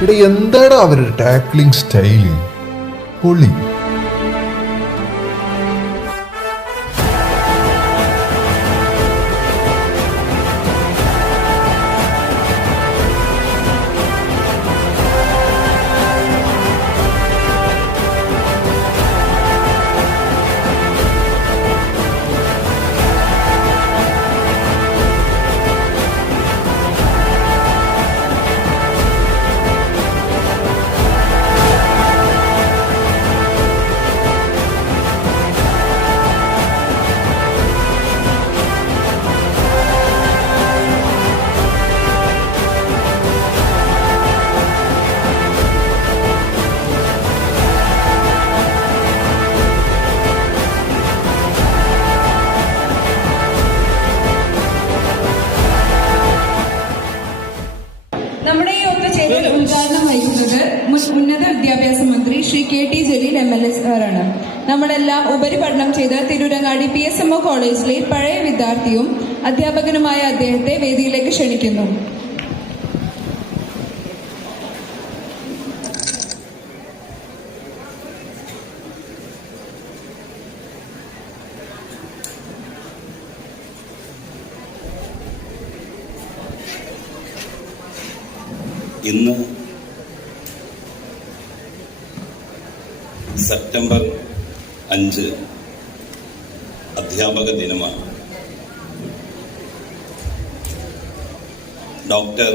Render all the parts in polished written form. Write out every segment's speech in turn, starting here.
ഇവിടെ എന്താണ് അവരുടെ ടാക്ലിംഗ് സ്റ്റൈല്? പൊളി. നമ്മുടെ ഈ ഒത്തുചേരൽ ഉദ്ഘാടനം വഹിക്കുന്നത് ഉന്നത വിദ്യാഭ്യാസ മന്ത്രി ശ്രീ KT ജലീൽ MLA സാറാണ്. നമ്മളെല്ലാം ഉപരിപഠനം ചെയ്ത തിരൂരങ്ങാടി PSMO കോളേജിലെ പഴയ വിദ്യാർത്ഥിയും അധ്യാപകനുമായ അദ്ദേഹത്തെ വേദിയിലേക്ക് ക്ഷണിക്കുന്നു. ഇന്ന് സെപ്റ്റംബർ 5 അധ്യാപക ദിനമാണ്. Doctor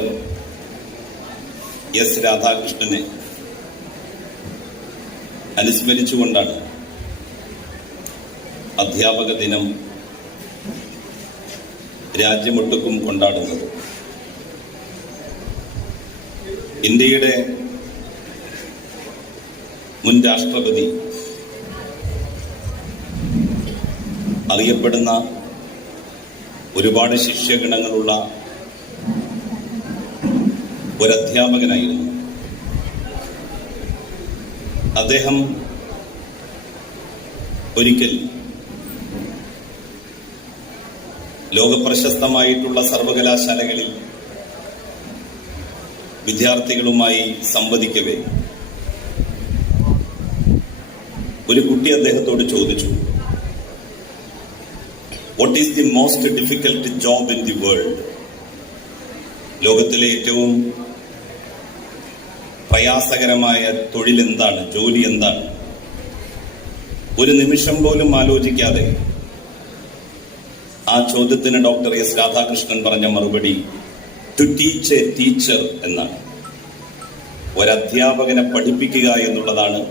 S. രാധാകൃഷ്ണനെ അനുസ്മരിച്ചുകൊണ്ടാണ് അധ്യാപക ദിനം രാജ്യമൊട്ടുക്കും കൊണ്ടാടുന്നത്. ഇന്ത്യയുടെ മുൻ രാഷ്ട്രപതി, അറിയപ്പെടുന്ന ഒരുപാട് ശിഷ്യഗണങ്ങളുള്ള ഒരധ്യാപകനായിരുന്നു. അദ്ദേഹം ഒരിക്കൽ ലോകപ്രശസ്തമായിട്ടുള്ള സർവകലാശാലകളിൽ വിദ്യാർത്ഥികളുമായി സംവദിക്കവേ ഒരു കുട്ടി അദ്ദേഹത്തോട് ചോദിച്ചു, what is the most difficult job in the world? ലോകത്തിലെ ഏറ്റവും പ്രയാസകരമായ തൊഴിൽ എന്താണ്, ജോലി എന്താണ്? ഒരു നിമിഷം പോലും ആലോചിക്കാതെ ആ ചോദ്യത്തിന് ഡോക്ടർ S. രാധാകൃഷ്ണൻ പറഞ്ഞ മറുപടി ടു ടീച്ച് എ ടീച്ചർ എന്നാണ്. ഒരധ്യാപകനെ പഠിപ്പിക്കുക എന്നുള്ളതാണ്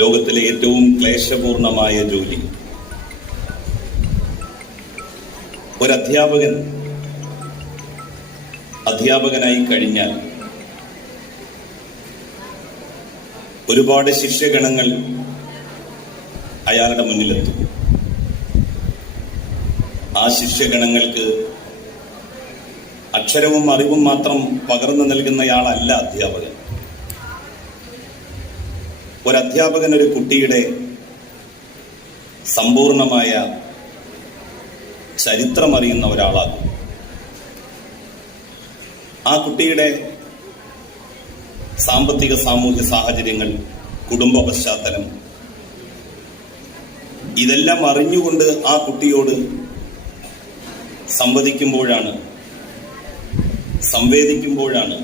ലോകത്തിലെ ഏറ്റവും ക്ലേശപൂർണമായ ജോലി. ഒരധ്യാപകൻ അധ്യാപകനായി കഴിഞ്ഞാൽ ഒരുപാട് ശിഷ്യഗണങ്ങൾ അയാളുടെ മുന്നിലെത്തും. ആ ശിഷ്യഗണങ്ങൾക്ക് അക്ഷരവും അറിവും മാത്രം പകർന്നു നൽകുന്നയാളല്ല അധ്യാപകൻ. ഒരധ്യാപകൻ ഒരു കുട്ടിയുടെ സമ്പൂർണമായ ചരിത്രമറിയുന്ന ഒരാളാകും. ആ കുട്ടിയുടെ സാമ്പത്തിക സാമൂഹ്യ സാഹചര്യങ്ങൾ, കുടുംബ പശ്ചാത്തലം, ഇതെല്ലാം അറിഞ്ഞുകൊണ്ട് ആ കുട്ടിയോട് സംവദിക്കുമ്പോഴാണ്, സംവേദിക്കുമ്പോഴാണ്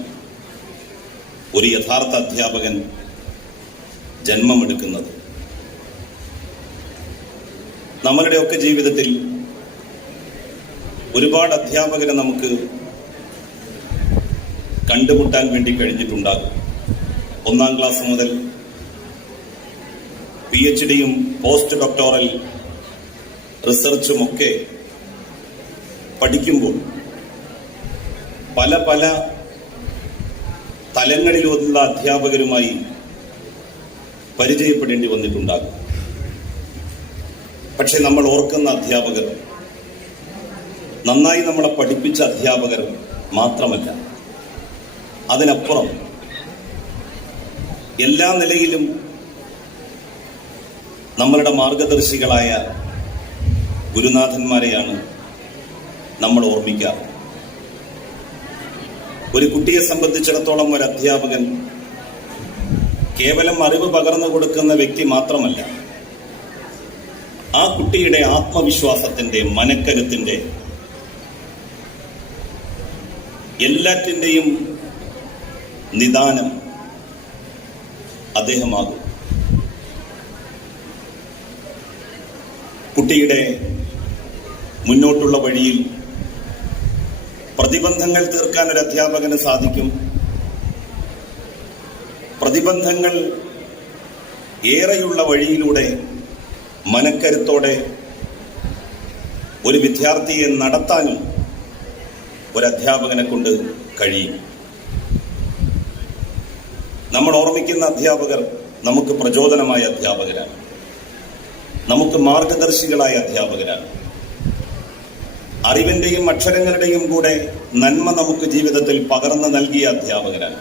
ഒരു യഥാർത്ഥ അധ്യാപകൻ ജന്മമെടുക്കുന്നത്. നമ്മളുടെയൊക്കെ ജീവിതത്തിൽ ഒരുപാട് അധ്യാപകരെ നമുക്ക് കണ്ടുമുട്ടാൻ വേണ്ടി കഴിഞ്ഞിട്ടുണ്ടാകും. 1ാം ക്ലാസ് മുതൽ PhDയും പോസ്റ്റ് ഡോക്ടോറൽ റിസർച്ചുമൊക്കെ പഠിക്കുമ്പോൾ പല പല തലങ്ങളിലുള്ള അധ്യാപകരുമായി പരിചയപ്പെടേണ്ടി വന്നിട്ടുണ്ടാകും. പക്ഷെ നമ്മൾ ഓർക്കുന്ന അധ്യാപകർ നന്നായി നമ്മളെ പഠിപ്പിച്ച അധ്യാപകർ മാത്രമല്ല, അതിനപ്പുറം എല്ലാ നിലയിലും നമ്മളുടെ മാർഗദർശികളായ ഗുരുനാഥന്മാരെയാണ് നമ്മൾ ഓർമ്മിക്കാറ്. ഒരു കുട്ടിയെ സംബന്ധിച്ചിടത്തോളം ഒരു അധ്യാപകൻ കേവലം അറിവ് പകർന്നു കൊടുക്കുന്ന വ്യക്തി മാത്രമല്ല, ആ കുട്ടിയുടെ ആത്മവിശ്വാസത്തിന്റെ, മനക്കരുത്തിന്റെ, എല്ലാറ്റിന്റെയും നിദാനം അദ്ദേഹമാകും. കുട്ടിയുടെ മുന്നോട്ടുള്ള വഴിയിൽ പ്രതിബന്ധങ്ങൾ തീർക്കാൻ ഒരു അധ്യാപകന് സാധിക്കും. പ്രതിബന്ധങ്ങൾ ഏറെയുള്ള വഴിയിലൂടെ മനക്കരുത്തോടെ ഒരു വിദ്യാർത്ഥിയെ നടത്താനും ഒരു അധ്യാപകനെ കൊണ്ട് കഴിയും. നമ്മൾ ഓർമ്മിക്കുന്ന അധ്യാപകർ നമുക്ക് പ്രചോദനമായ അധ്യാപകരാണ്, നമുക്ക് മാർഗദർശികളായ അധ്യാപകരാണ്. അറിവിന്റെയും അക്ഷരങ്ങളുടെയും കൂടെ നന്മ നമുക്ക് ജീവിതത്തിൽ പകർന്നു നൽകിയ അധ്യാപകരാണ്.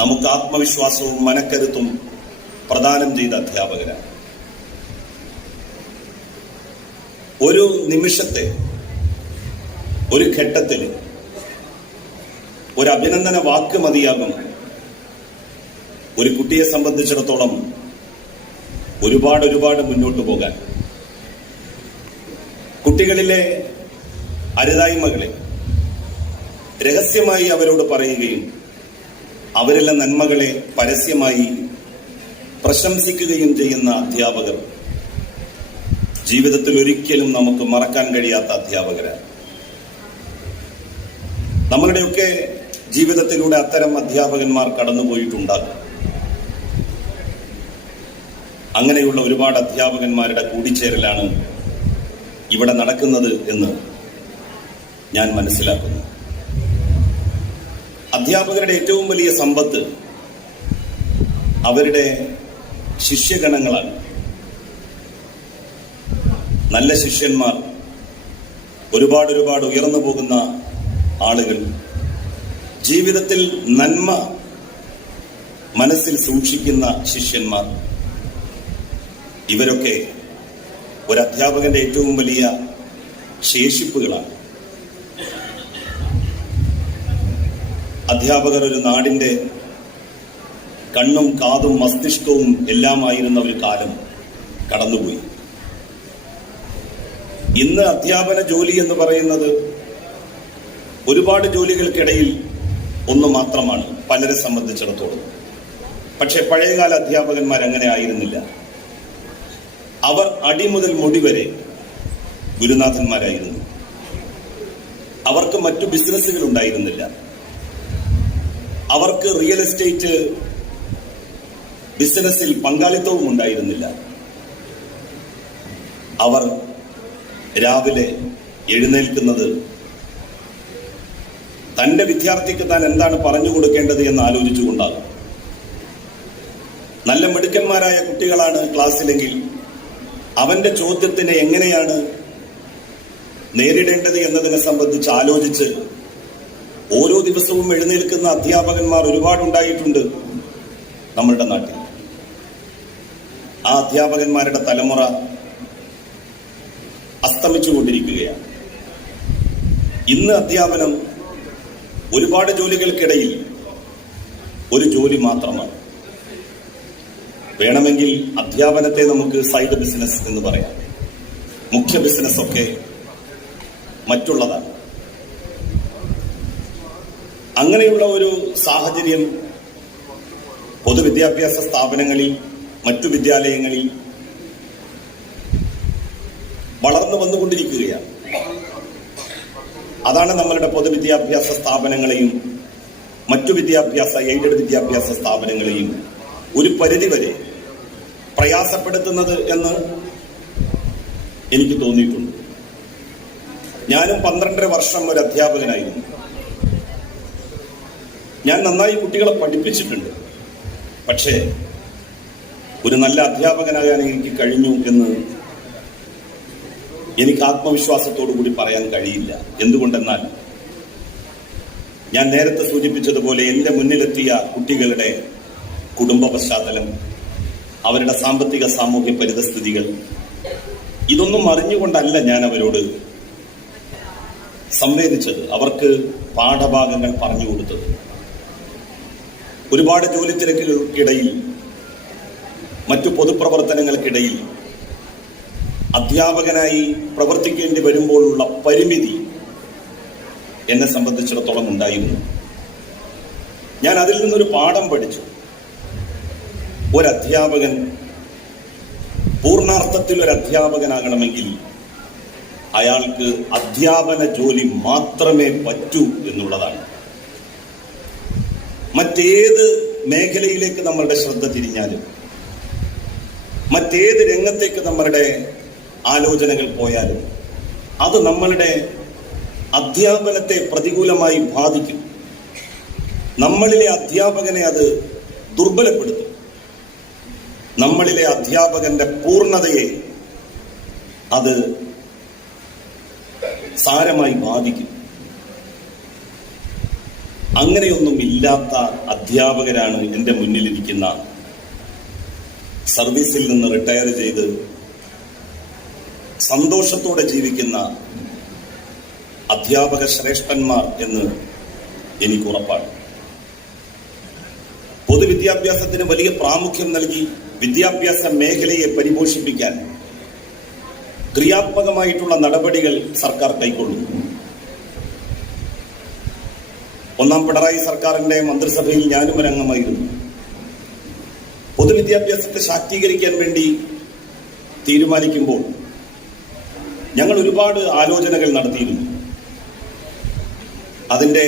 നമുക്ക് ആത്മവിശ്വാസവും മനക്കരുത്തും പ്രദാനം ചെയ്ത അധ്യാപകരാണ്. ഒരു നിമിഷത്തെ, ഒരു ഘട്ടത്തിൽ ഒരു അഭിനന്ദന വാക്ക് മതിയാകും ഒരു കുട്ടിയെ സംബന്ധിച്ചിടത്തോളം ഒരുപാട് മുന്നോട്ട് പോകാൻ. കുട്ടികളിലെ അരുതായ്മകളെ രഹസ്യമായി അവരോട് പറയുകയും അവരിലെ നന്മകളെ പരസ്യമായി പ്രശംസിക്കുകയും ചെയ്യുന്ന അധ്യാപകർ ജീവിതത്തിൽ ഒരിക്കലും നമുക്ക് മറക്കാൻ കഴിയാത്ത അധ്യാപകരാണ്. നമ്മളുടെയൊക്കെ ജീവിതത്തിലൂടെ അത്തരം അധ്യാപകന്മാർ കടന്നുപോയിട്ടുണ്ടാകും. അങ്ങനെയുള്ള ഒരുപാട് അധ്യാപകന്മാരുടെ കൂടിച്ചേരലാണ് ഇവിടെ നടക്കുന്നത് എന്ന് ഞാൻ മനസ്സിലാക്കുന്നു. അധ്യാപകരുടെ ഏറ്റവും വലിയ സമ്പത്ത് അവരുടെ ശിഷ്യഗണങ്ങളാണ്. നല്ല ശിഷ്യന്മാർ, ഒരുപാട് ഉയർന്നു പോകുന്ന ആളുകൾ, ജീവിതത്തിൽ നന്മ മനസ്സിൽ സൂക്ഷിക്കുന്ന ശിഷ്യന്മാർ, ഇവരൊക്കെ ഒരു അധ്യാപകന്റെ ഏറ്റവും വലിയ ശേഷിപ്പുകളാണ്. അധ്യാപകർ ഒരു നാടിന്റെ കണ്ണും കാതും മസ്തിഷ്കവും എല്ലാമായിരുന്ന ഒരു കാലം കടന്നുപോയി. ഇന്ന് അധ്യാപന ജോലി എന്ന് പറയുന്നത് ഒരുപാട് ജോലികൾക്കിടയിൽ ഒന്ന് മാത്രമാണ് പലരെ സംബന്ധിച്ചിടത്തോളം. പക്ഷെ പഴയകാല അധ്യാപകന്മാർ അങ്ങനെ ആയിരുന്നില്ല. അവർ അടിമുതൽ മുടി വരെ ഗുരുനാഥന്മാരായിരുന്നു. അവർക്ക് മറ്റു ബിസിനസ്സുകൾ ഉണ്ടായിരുന്നില്ല. അവർക്ക് റിയൽ എസ്റ്റേറ്റ് ബിസിനസ്സിൽ പങ്കാളിത്തവും ഉണ്ടായിരുന്നില്ല. അവർ രാവിലെ എഴുന്നേൽക്കുന്നത് തന്റെ വിദ്യാർത്ഥിക്ക് താൻ എന്താണ് പറഞ്ഞു കൊടുക്കേണ്ടത് എന്ന് ആലോചിച്ചുകൊണ്ടാകും. നല്ല മിടുക്കന്മാരായ കുട്ടികളാണ് ക്ലാസ്സിലെങ്കിൽ അവന്റെ ചോദ്യത്തിനെ എങ്ങനെയാണ് നേരിടേണ്ടത് എന്നതിനെ സംബന്ധിച്ച് ആലോചിച്ച് ഓരോ ദിവസവും എഴുന്നേൽക്കുന്ന അധ്യാപകന്മാർ ഒരുപാടുണ്ടായിട്ടുണ്ട് നമ്മളുടെ നാട്ടിൽ. ആ അധ്യാപകന്മാരുടെ തലമുറ അസ്തമിച്ചുകൊണ്ടിരിക്കുകയാണ്. ഇന്ന് അധ്യാപനം ഒരുപാട് ജോലികൾക്കിടയിൽ ഒരു ജോലി മാത്രമാണ്. വേണമെങ്കിൽ അധ്യാപനത്തെ നമുക്ക് സൈഡ് ബിസിനസ് എന്ന് പറയാം. മുഖ്യ ബിസിനസ് ഒക്കെ മറ്റുള്ളതാണ്. അങ്ങനെയുള്ള ഒരു സാഹചര്യം പൊതുവിദ്യാഭ്യാസ സ്ഥാപനങ്ങളിൽ, മറ്റു വിദ്യാലയങ്ങളിൽ വളർന്നു വന്നുകൊണ്ടിരിക്കുകയാണ്. അതാണ് നമ്മളുടെ പൊതുവിദ്യാഭ്യാസ സ്ഥാപനങ്ങളെയും മറ്റു എയ്ഡഡ് വിദ്യാഭ്യാസ സ്ഥാപനങ്ങളെയും ഒരു പരിധിവരെ പ്രയാസപ്പെടുത്തുന്നത് എന്ന് എനിക്ക് തോന്നിയിട്ടുണ്ട്. ഞാനും 12.5 വർഷം ഒരു അധ്യാപകനായിരുന്നു. ഞാൻ നന്നായി കുട്ടികളെ പഠിപ്പിച്ചിട്ടുണ്ട്. പക്ഷേ ഒരു നല്ല അധ്യാപകനാകാൻ എനിക്ക് കഴിഞ്ഞു എന്ന് എനിക്ക് ആത്മവിശ്വാസത്തോടു കൂടി പറയാൻ കഴിയില്ല. എന്തുകൊണ്ടെന്നാൽ ഞാൻ നേരത്തെ സൂചിപ്പിച്ചതുപോലെ എൻ്റെ മുന്നിലെത്തിയ കുട്ടികളുടെ കുടുംബ പശ്ചാത്തലം, അവരുടെ സാമ്പത്തിക സാമൂഹ്യ പരിതസ്ഥിതികൾ, ഇതൊന്നും അറിഞ്ഞുകൊണ്ടല്ല ഞാൻ അവരോട് സംവേദിച്ചത്. അവർക്ക് പാഠഭാഗങ്ങൾ പറഞ്ഞു കൊടുത്തത്. ഒരുപാട് ജോലി തിരക്കുകൾക്കിടയിൽ, മറ്റു പൊതുപ്രവർത്തനങ്ങൾക്കിടയിൽ അധ്യാപകനായി പ്രവർത്തിക്കേണ്ടി വരുമ്പോഴുള്ള പരിമിതി എന്നെ സംബന്ധിച്ചിടത്തോളം ഉണ്ടായിരുന്നു. ഞാൻ അതിൽ നിന്നൊരു പാഠം പഠിച്ചു. ഒരധ്യാപകൻ പൂർണ്ണാർത്ഥത്തിൽ ഒരു അധ്യാപകനാകണമെങ്കിൽ അയാൾക്ക് അധ്യാപന ജോലി മാത്രമേ പറ്റൂ എന്നുള്ളതാണ്. മറ്റേത് മേഖലയിലേക്ക് നമ്മളുടെ ശ്രദ്ധ തിരിഞ്ഞാലും, മറ്റേത് രംഗത്തേക്ക് നമ്മളുടെ ആലോചനകൾ പോയാലും അത് നമ്മളുടെ അധ്യാപനത്തെ പ്രതികൂലമായി ബാധിക്കും. നമ്മളിലെ അധ്യാപകനെ അത് ദുർബലപ്പെടുത്തും. നമ്മളിലെ അധ്യാപകന്റെ പൂർണ്ണതയെ അത് സാരമായി ബാധിക്കും. അങ്ങനെയൊന്നും ഇല്ലാത്ത അധ്യാപകരാണ് എൻ്റെ മുന്നിലിരിക്കുന്ന സർവീസിൽ നിന്ന് റിട്ടയർ ചെയ്ത് സന്തോഷത്തോടെ ജീവിക്കുന്ന അധ്യാപക ശ്രേഷ്ഠന്മാർ എന്ന് എനിക്ക് ഉറപ്പാണ്. പൊതുവിദ്യാഭ്യാസത്തിന് വലിയ പ്രാമുഖ്യം നൽകി വിദ്യാഭ്യാസ മേഖലയെ പരിപോഷിപ്പിക്കാൻ ക്രിയാത്മകമായിട്ടുള്ള നടപടികൾ സർക്കാർ കൈക്കൊള്ളും. ഒന്നാം പിണറായി സർക്കാരിന്റെ മന്ത്രിസഭയിൽ ഞാനും ഒരംഗമായിരുന്നു. പൊതുവിദ്യാഭ്യാസത്തെ ശാക്തീകരിക്കാൻ വേണ്ടി തീരുമാനിക്കുമ്പോൾ ഞങ്ങൾ ഒരുപാട് ആലോചനകൾ നടത്തിയിരുന്നു. അതിന്റെ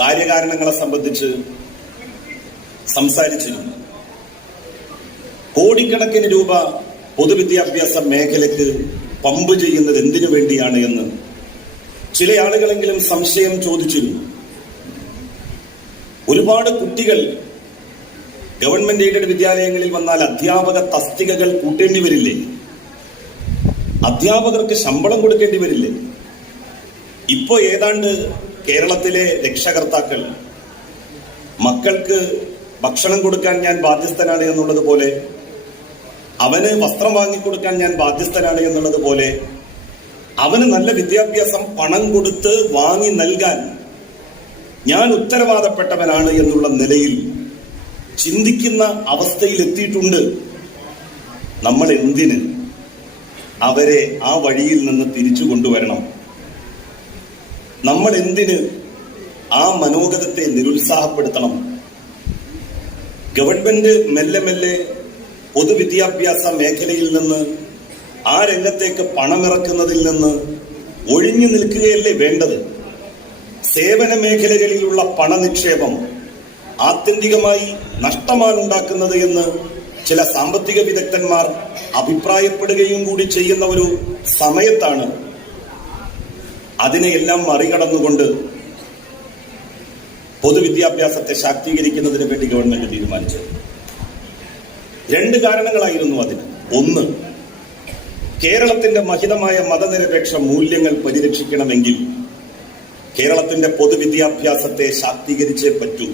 കാര്യകാരണങ്ങളെ സംബന്ധിച്ച് സംസാരിച്ചിരുന്നു. കോടിക്കണക്കിന് രൂപ പൊതുവിദ്യാഭ്യാസ മേഖലയ്ക്ക് പമ്പ് ചെയ്യുന്നത് എന്തിനു വേണ്ടിയാണ് എന്ന് ചില ആളുകളെങ്കിലും സംശയം ചോദിച്ചിരുന്നു. ഒരുപാട് കുട്ടികൾ ഗവൺമെന്റ് എയ്ഡഡ് വിദ്യാലയങ്ങളിൽ വന്നാൽ അധ്യാപക തസ്തികകൾ കൂട്ടേണ്ടി വരില്ലേ? അധ്യാപകർക്ക് ശമ്പളം കൊടുക്കേണ്ടി വരില്ലേ? ഇപ്പോ ഏതാണ്ട് കേരളത്തിലെ രക്ഷകർത്താക്കൾ മക്കൾക്ക് ഭക്ഷണം കൊടുക്കാൻ ഞാൻ ബാധ്യസ്ഥനാണ് എന്നുള്ളത് പോലെ, അവന് വസ്ത്രം വാങ്ങിക്കൊടുക്കാൻ ഞാൻ ബാധ്യസ്ഥനാണ് എന്നുള്ളത് പോലെ, അവന് നല്ല വിദ്യാഭ്യാസം പണം കൊടുത്ത് വാങ്ങി നൽകാൻ ഞാൻ ഉത്തരവാദപ്പെട്ടവനാണ് എന്നുള്ള നിലയിൽ ചിന്തിക്കുന്ന അവസ്ഥയിൽ എത്തിയിട്ടുണ്ട്. നമ്മൾ എന്തിന് അവരെ ആ വഴിയിൽ നിന്ന് തിരിച്ചു കൊണ്ടുവരണം? നമ്മൾ എന്തിന് ആ മനോഗതത്തെ നിരുത്സാഹപ്പെടുത്തണം? ഗവൺമെന്റ് മെല്ലെ മെല്ലെ പൊതുവിദ്യാഭ്യാസ മേഖലയിൽ നിന്ന്, ആ രംഗത്തേക്ക് പണമിറക്കുന്നതിൽ നിന്ന് ഒഴിഞ്ഞു നിൽക്കുകയല്ലേ വേണ്ടത്? സേവന മേഖലകളിലുള്ള പണനിക്ഷേപം ആത്യന്തികമായി നഷ്ടമാണ് ഉണ്ടാക്കുന്നത് എന്ന് ചില സാമ്പത്തിക വിദഗ്ധന്മാർ അഭിപ്രായപ്പെടുകയും കൂടി ചെയ്യുന്ന ഒരു സമയത്താണ് അതിനെയെല്ലാം മറികടന്നുകൊണ്ട് പൊതുവിദ്യാഭ്യാസത്തെ ശാക്തീകരിക്കുന്നതിന് വേണ്ടി ഗവൺമെന്റ് തീരുമാനിച്ചത്. 2 കാരണങ്ങളായിരുന്നു അതിന്. ഒന്ന്, കേരളത്തിന്റെ മഹിതമായ മതനിരപേക്ഷ മൂല്യങ്ങൾ പരിരക്ഷിക്കണമെങ്കിൽ കേരളത്തിന്റെ പൊതുവിദ്യാഭ്യാസത്തെ ശാക്തീകരിച്ചേ പറ്റൂ.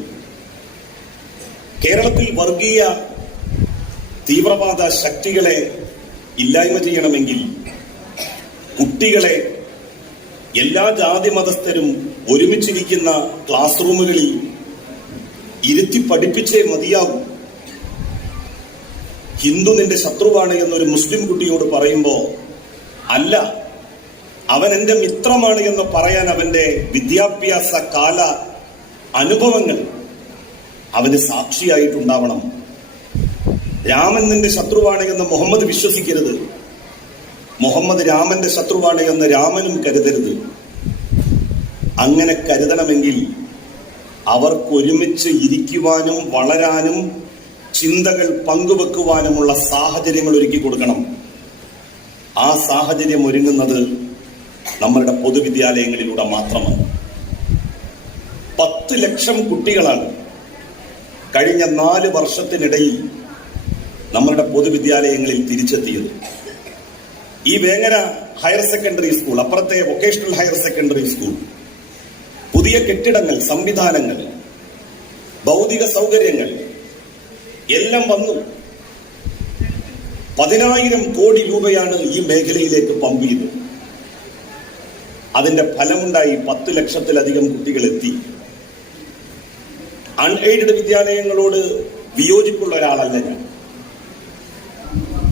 കേരളത്തിൽ വർഗീയ തീവ്രവാദ ശക്തികളെ ഇല്ലായ്മ ചെയ്യണമെങ്കിൽ കുട്ടികളെ എല്ലാ ജാതി മതസ്ഥരും ഒരുമിച്ചിരിക്കുന്ന ക്ലാസ് റൂമുകളിൽ ഇരുത്തി പഠിപ്പിച്ചേ മതിയാകും. ഹിന്ദു നിന്റെ ശത്രുവാണ് എന്നൊരു മുസ്ലിം കുട്ടിയോട് പറയുമ്പോൾ, അല്ല, അവൻ എന്റെ മിത്രമാണ് എന്ന് പറയാൻ അവന്റെ വിദ്യാഭ്യാസ കാല അനുഭവങ്ങൾ അവന് സാക്ഷിയായിട്ടുണ്ടാവണം. രാമൻ നിന്റെ ശത്രുവാണ് എന്ന് മുഹമ്മദ് വിശ്വസിക്കരുത്. മുഹമ്മദ് രാമന്റെ ശത്രുവാണ് എന്ന് രാമനും കരുതരുത്. അങ്ങനെ കരുതണമെങ്കിൽ അവർക്കൊരുമിച്ച് ഇരിക്കുവാനും വളരാനും ചിന്തകൾ പങ്കുവെക്കുവാനുമുള്ള സാഹചര്യങ്ങൾ ഒരുക്കി കൊടുക്കണം. ആ സാഹചര്യം ഒരുങ്ങുന്നത് നമ്മളുടെ പൊതുവിദ്യാലയങ്ങളിലൂടെ മാത്രമാണ്. 10 ലക്ഷം കുട്ടികളാണ് കഴിഞ്ഞ 4 വർഷത്തിനിടയിൽ നമ്മളുടെ പൊതുവിദ്യാലയങ്ങളിൽ തിരിച്ചെത്തിയത്. ഈ വേങ്ങര ഹയർ സെക്കൻഡറി സ്കൂൾ, അപ്പുറത്തെ വൊക്കേഷണൽ ഹയർ സെക്കൻഡറി സ്കൂൾ, പുതിയ കെട്ടിടങ്ങൾ, സംവിധാനങ്ങൾ, ഭൗതിക സൗകര്യങ്ങൾ എല്ലാം വന്നു. 10,000 കോടി രൂപയാണ് ഈ മേഖലയിലേക്ക് പമ്പ് ചെയ്തത്. അതിന്റെ ഫലമുണ്ടായി 10 ലക്ഷത്തിലധികം കുട്ടികൾ എത്തി. അൺഎയ്ഡഡ് വിദ്യാലയങ്ങളോട് വിയോജിപ്പുള്ള ഒരാളല്ല ഞാൻ.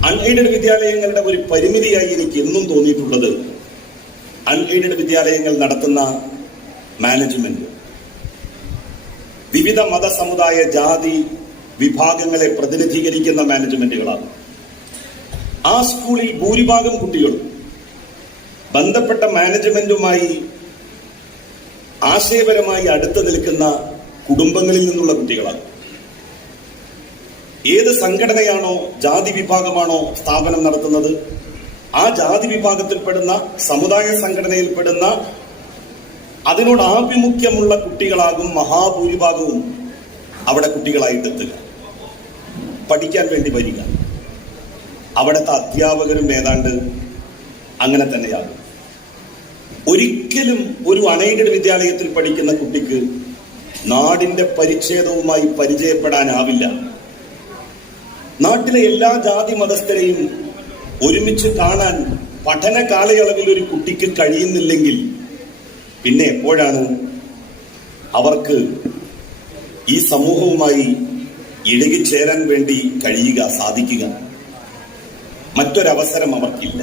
അൺഎയ്ഡഡ് വിദ്യാലയങ്ങളുടെ ഒരു പരിമിതിയായി എനിക്ക് എന്നും തോന്നിയിട്ടുള്ളത് അൺഎയ്ഡഡ് വിദ്യാലയങ്ങൾ നടത്തുന്ന മാനേജ്മെന്റ് വിവിധ മതസമുദായ ജാതി വിഭാഗങ്ങളെ പ്രതിനിധീകരിക്കുന്ന മാനേജ്മെന്റുകളാണ്. ആ സ്കൂളിൽ ഭൂരിഭാഗം കുട്ടികളും ബന്ധപ്പെട്ട മാനേജ്മെന്റുമായി ആശയപരമായി അടുത്ത് നിൽക്കുന്ന കുടുംബങ്ങളിൽ നിന്നുള്ള കുട്ടികളാണ്. ഏത് സംഘടനയാണോ ജാതി വിഭാഗമാണോ സ്ഥാപനം നടത്തുന്നത്, ആ ജാതി വിഭാഗത്തിൽപ്പെടുന്ന സമുദായ സംഘടനയിൽപ്പെടുന്ന അതിനോട് ആഭിമുഖ്യമുള്ള കുട്ടികളാകും മഹാഭൂരിഭാഗവും അവിടെ കുട്ടികളായിട്ടെത്തുക, പഠിക്കാൻ വേണ്ടി വരിക. അവിടുത്തെ അധ്യാപകരും ഏതാണ്ട് അങ്ങനെ തന്നെയാകും. ഒരിക്കലും ഒരു അൺഎയ്ഡഡ് വിദ്യാലയത്തിൽ പഠിക്കുന്ന കുട്ടിക്ക് നാടിന്റെ പരിച്ഛേദവുമായി പരിചയപ്പെടാനാവില്ല. നാട്ടിലെ എല്ലാ ജാതി മതസ്ഥരെയും ഒരുമിച്ച് കാണാൻ പഠന കാലയളവിൽ ഒരു കുട്ടിക്ക് കഴിയുന്നില്ലെങ്കിൽ പിന്നെ എപ്പോഴാണ് അവർക്ക് ഈ സമൂഹവുമായി ഇഴുകിച്ചേരാൻ വേണ്ടി സാധിക്കുക? മറ്റൊരവസരം അവർക്കില്ല.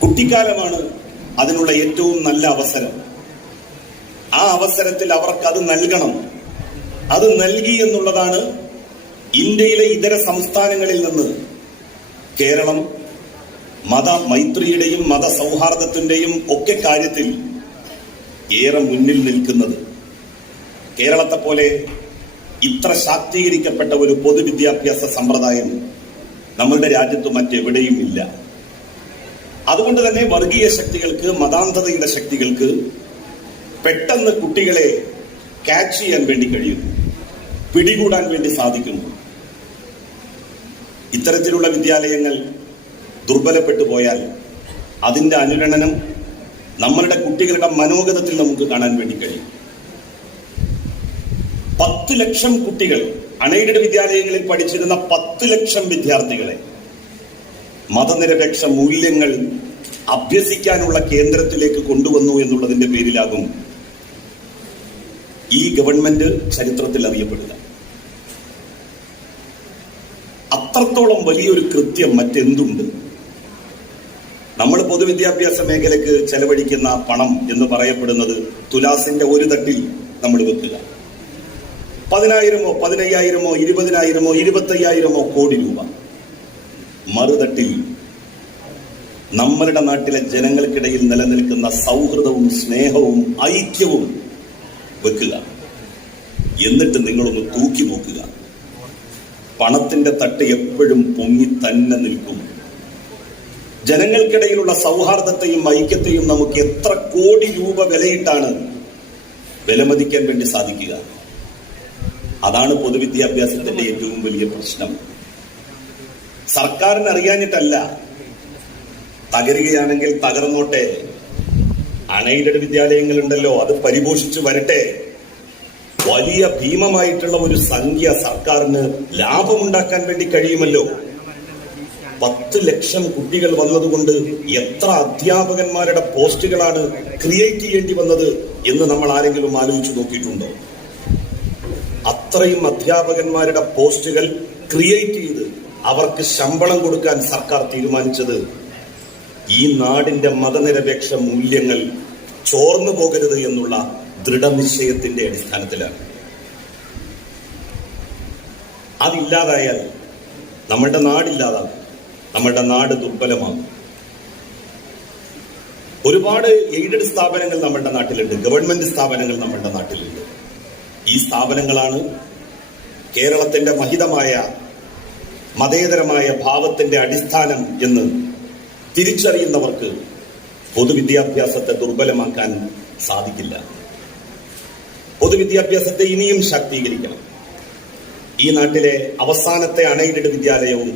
കുട്ടിക്കാലമാണ് അതിനുള്ള ഏറ്റവും നല്ല അവസരം. ആ അവസരത്തിൽ അവർക്കത് നൽകണം. അത് നൽകി എന്നുള്ളതാണ് ഇന്ത്യയിലെ ഇതര സംസ്ഥാനങ്ങളിൽ നിന്ന് കേരളം മതമൈത്രിയുടെയും മതസൗഹാർദ്ദത്തിന്റെയും ഒക്കെ കാര്യത്തിൽ ഏറെ മുന്നിൽ നിൽക്കുന്നത്. കേരളത്തെ പോലെ ഇത്ര ശാക്തീകരിക്കപ്പെട്ട ഒരു പൊതുവിദ്യാഭ്യാസ സമ്പ്രദായം നമ്മളുടെ രാജ്യത്ത് മറ്റെവിടെയും ഇല്ല. അതുകൊണ്ട് തന്നെ വർഗീയ ശക്തികൾക്ക്, മതാന്ധതയുടെ ശക്തികൾക്ക് പെട്ടെന്ന് കുട്ടികളെ ക്യാച്ച് ചെയ്യാൻ വേണ്ടി കഴിയുന്നു, പിടികൂടാൻ വേണ്ടി സാധിക്കുന്നു. ഇത്തരത്തിലുള്ള വിദ്യാലയങ്ങൾ ദുർബലപ്പെട്ടു പോയാൽ അതിന്റെ അനുരണനം നമ്മളുടെ കുട്ടികളുടെ മനോഗതത്തിൽ നമുക്ക് കാണാൻ വേണ്ടി കഴിയും. 10 ലക്ഷം കുട്ടികൾ അൺഎയ്ഡഡ് വിദ്യാലയങ്ങളിൽ പഠിച്ചിരുന്ന 10 ലക്ഷം വിദ്യാർത്ഥികളെ മതനിരപേക്ഷ മൂല്യങ്ങൾ അഭ്യസിക്കാനുള്ള കേന്ദ്രത്തിലേക്ക് കൊണ്ടുവന്നു എന്നുള്ളതിന്റെ പേരിലാകും ഈ ഗവൺമെന്റ് ചരിത്രത്തിൽ അറിയപ്പെടുക. അത്രത്തോളം വലിയൊരു കൃത്യം മറ്റെന്തുണ്ട്? നമ്മൾ പൊതുവിദ്യാഭ്യാസ മേഖലയ്ക്ക് ചെലവഴിക്കുന്ന പണം എന്ന് പറയപ്പെടുന്നത് തുലാസിന്റെ ഒരു തട്ടിൽ നമ്മൾ വെക്കുക. 10,000-ഓ 15,000-ഓ 20,000-ഓ 25,000-ഓ കോടി രൂപ. മറുതട്ടിൽ നമ്മളുടെ നാട്ടിലെ ജനങ്ങൾക്കിടയിൽ നിലനിൽക്കുന്ന സൗഹൃദവും സ്നേഹവും ഐക്യവും വെക്കുക. എന്നിട്ട് നിങ്ങളൊന്ന് തൂക്കി നോക്കുക. പണത്തിന്റെ തട്ട് എപ്പോഴും പൊങ്ങി തന്നെ നിൽക്കും. ജനങ്ങൾക്കിടയിലുള്ള സൗഹാർദ്ദത്തെയും ഐക്യത്തെയും നമുക്ക് എത്ര കോടി രൂപ വിലയിട്ടാണ് വിലമതിക്കാൻ വേണ്ടി സാധിക്കുക? അതാണ് പൊതുവിദ്യാഭ്യാസത്തിന്റെ ഏറ്റവും വലിയ പ്രശ്നം. സർക്കാരിന് അറിയാഞ്ഞിട്ടല്ല. തകരുകയാണെങ്കിൽ തകർന്നോട്ടെ. അൺഎയ്ഡഡ് വിദ്യാലയങ്ങളുണ്ടല്ലോ, അത് പരിപോഷിച്ചു വരട്ടെ. വലിയ ഭീമമായിട്ടുള്ള ഒരു സംഖ്യ സർക്കാരിന് ലാഭമുണ്ടാക്കാൻ വേണ്ടി കഴിയുമല്ലോ. 10 ലക്ഷം കുട്ടികൾ വന്നതുകൊണ്ട് എത്ര അധ്യാപകന്മാരുടെ പോസ്റ്റുകളാണ് ക്രിയേറ്റ് ചെയ്യേണ്ടി വന്നത് എന്ന് നമ്മൾ ആരെങ്കിലും ആലോചിച്ച് നോക്കിയിട്ടുണ്ടോ? അത്രയും അധ്യാപകന്മാരുടെ പോസ്റ്റുകൾ ക്രിയേറ്റ് ചെയ്ത് അവർക്ക് ശമ്പളം കൊടുക്കാൻ സർക്കാർ തീരുമാനിച്ചത് ഈ നാടിന്റെ മതനിരപേക്ഷ മൂല്യങ്ങൾ ചോർന്നു പോകരുത് എന്നുള്ള ദൃഢനിശ്ചയത്തിന്റെ അടിസ്ഥാനത്തിലാണ്. അതില്ലാതായാൽ നമ്മളുടെ നാടില്ലാതാകും, നമ്മളുടെ നാട് ദുർബലമാകും. ഒരുപാട് എയ്ഡഡ് സ്ഥാപനങ്ങൾ നമ്മളുടെ നാട്ടിലുണ്ട്, ഗവൺമെന്റ് സ്ഥാപനങ്ങൾ നമ്മളുടെ നാട്ടിലുണ്ട്. ഈ സ്ഥാപനങ്ങളാണ് കേരളത്തിന്റെ മഹിതമായ മതേതരമായ ഭാവത്തിന്റെ അടിസ്ഥാനം എന്ന് തിരിച്ചറിയുന്നവർക്ക് പൊതുവിദ്യാഭ്യാസത്തെ ദുർബലമാക്കാൻ സാധിക്കില്ല. പൊതുവിദ്യാഭ്യാസത്തെ ഇനിയും ശാക്തീകരിക്കണം. ഈ നാട്ടിലെ അവസാനത്തെ അൺഎയ്ഡഡ് വിദ്യാലയവും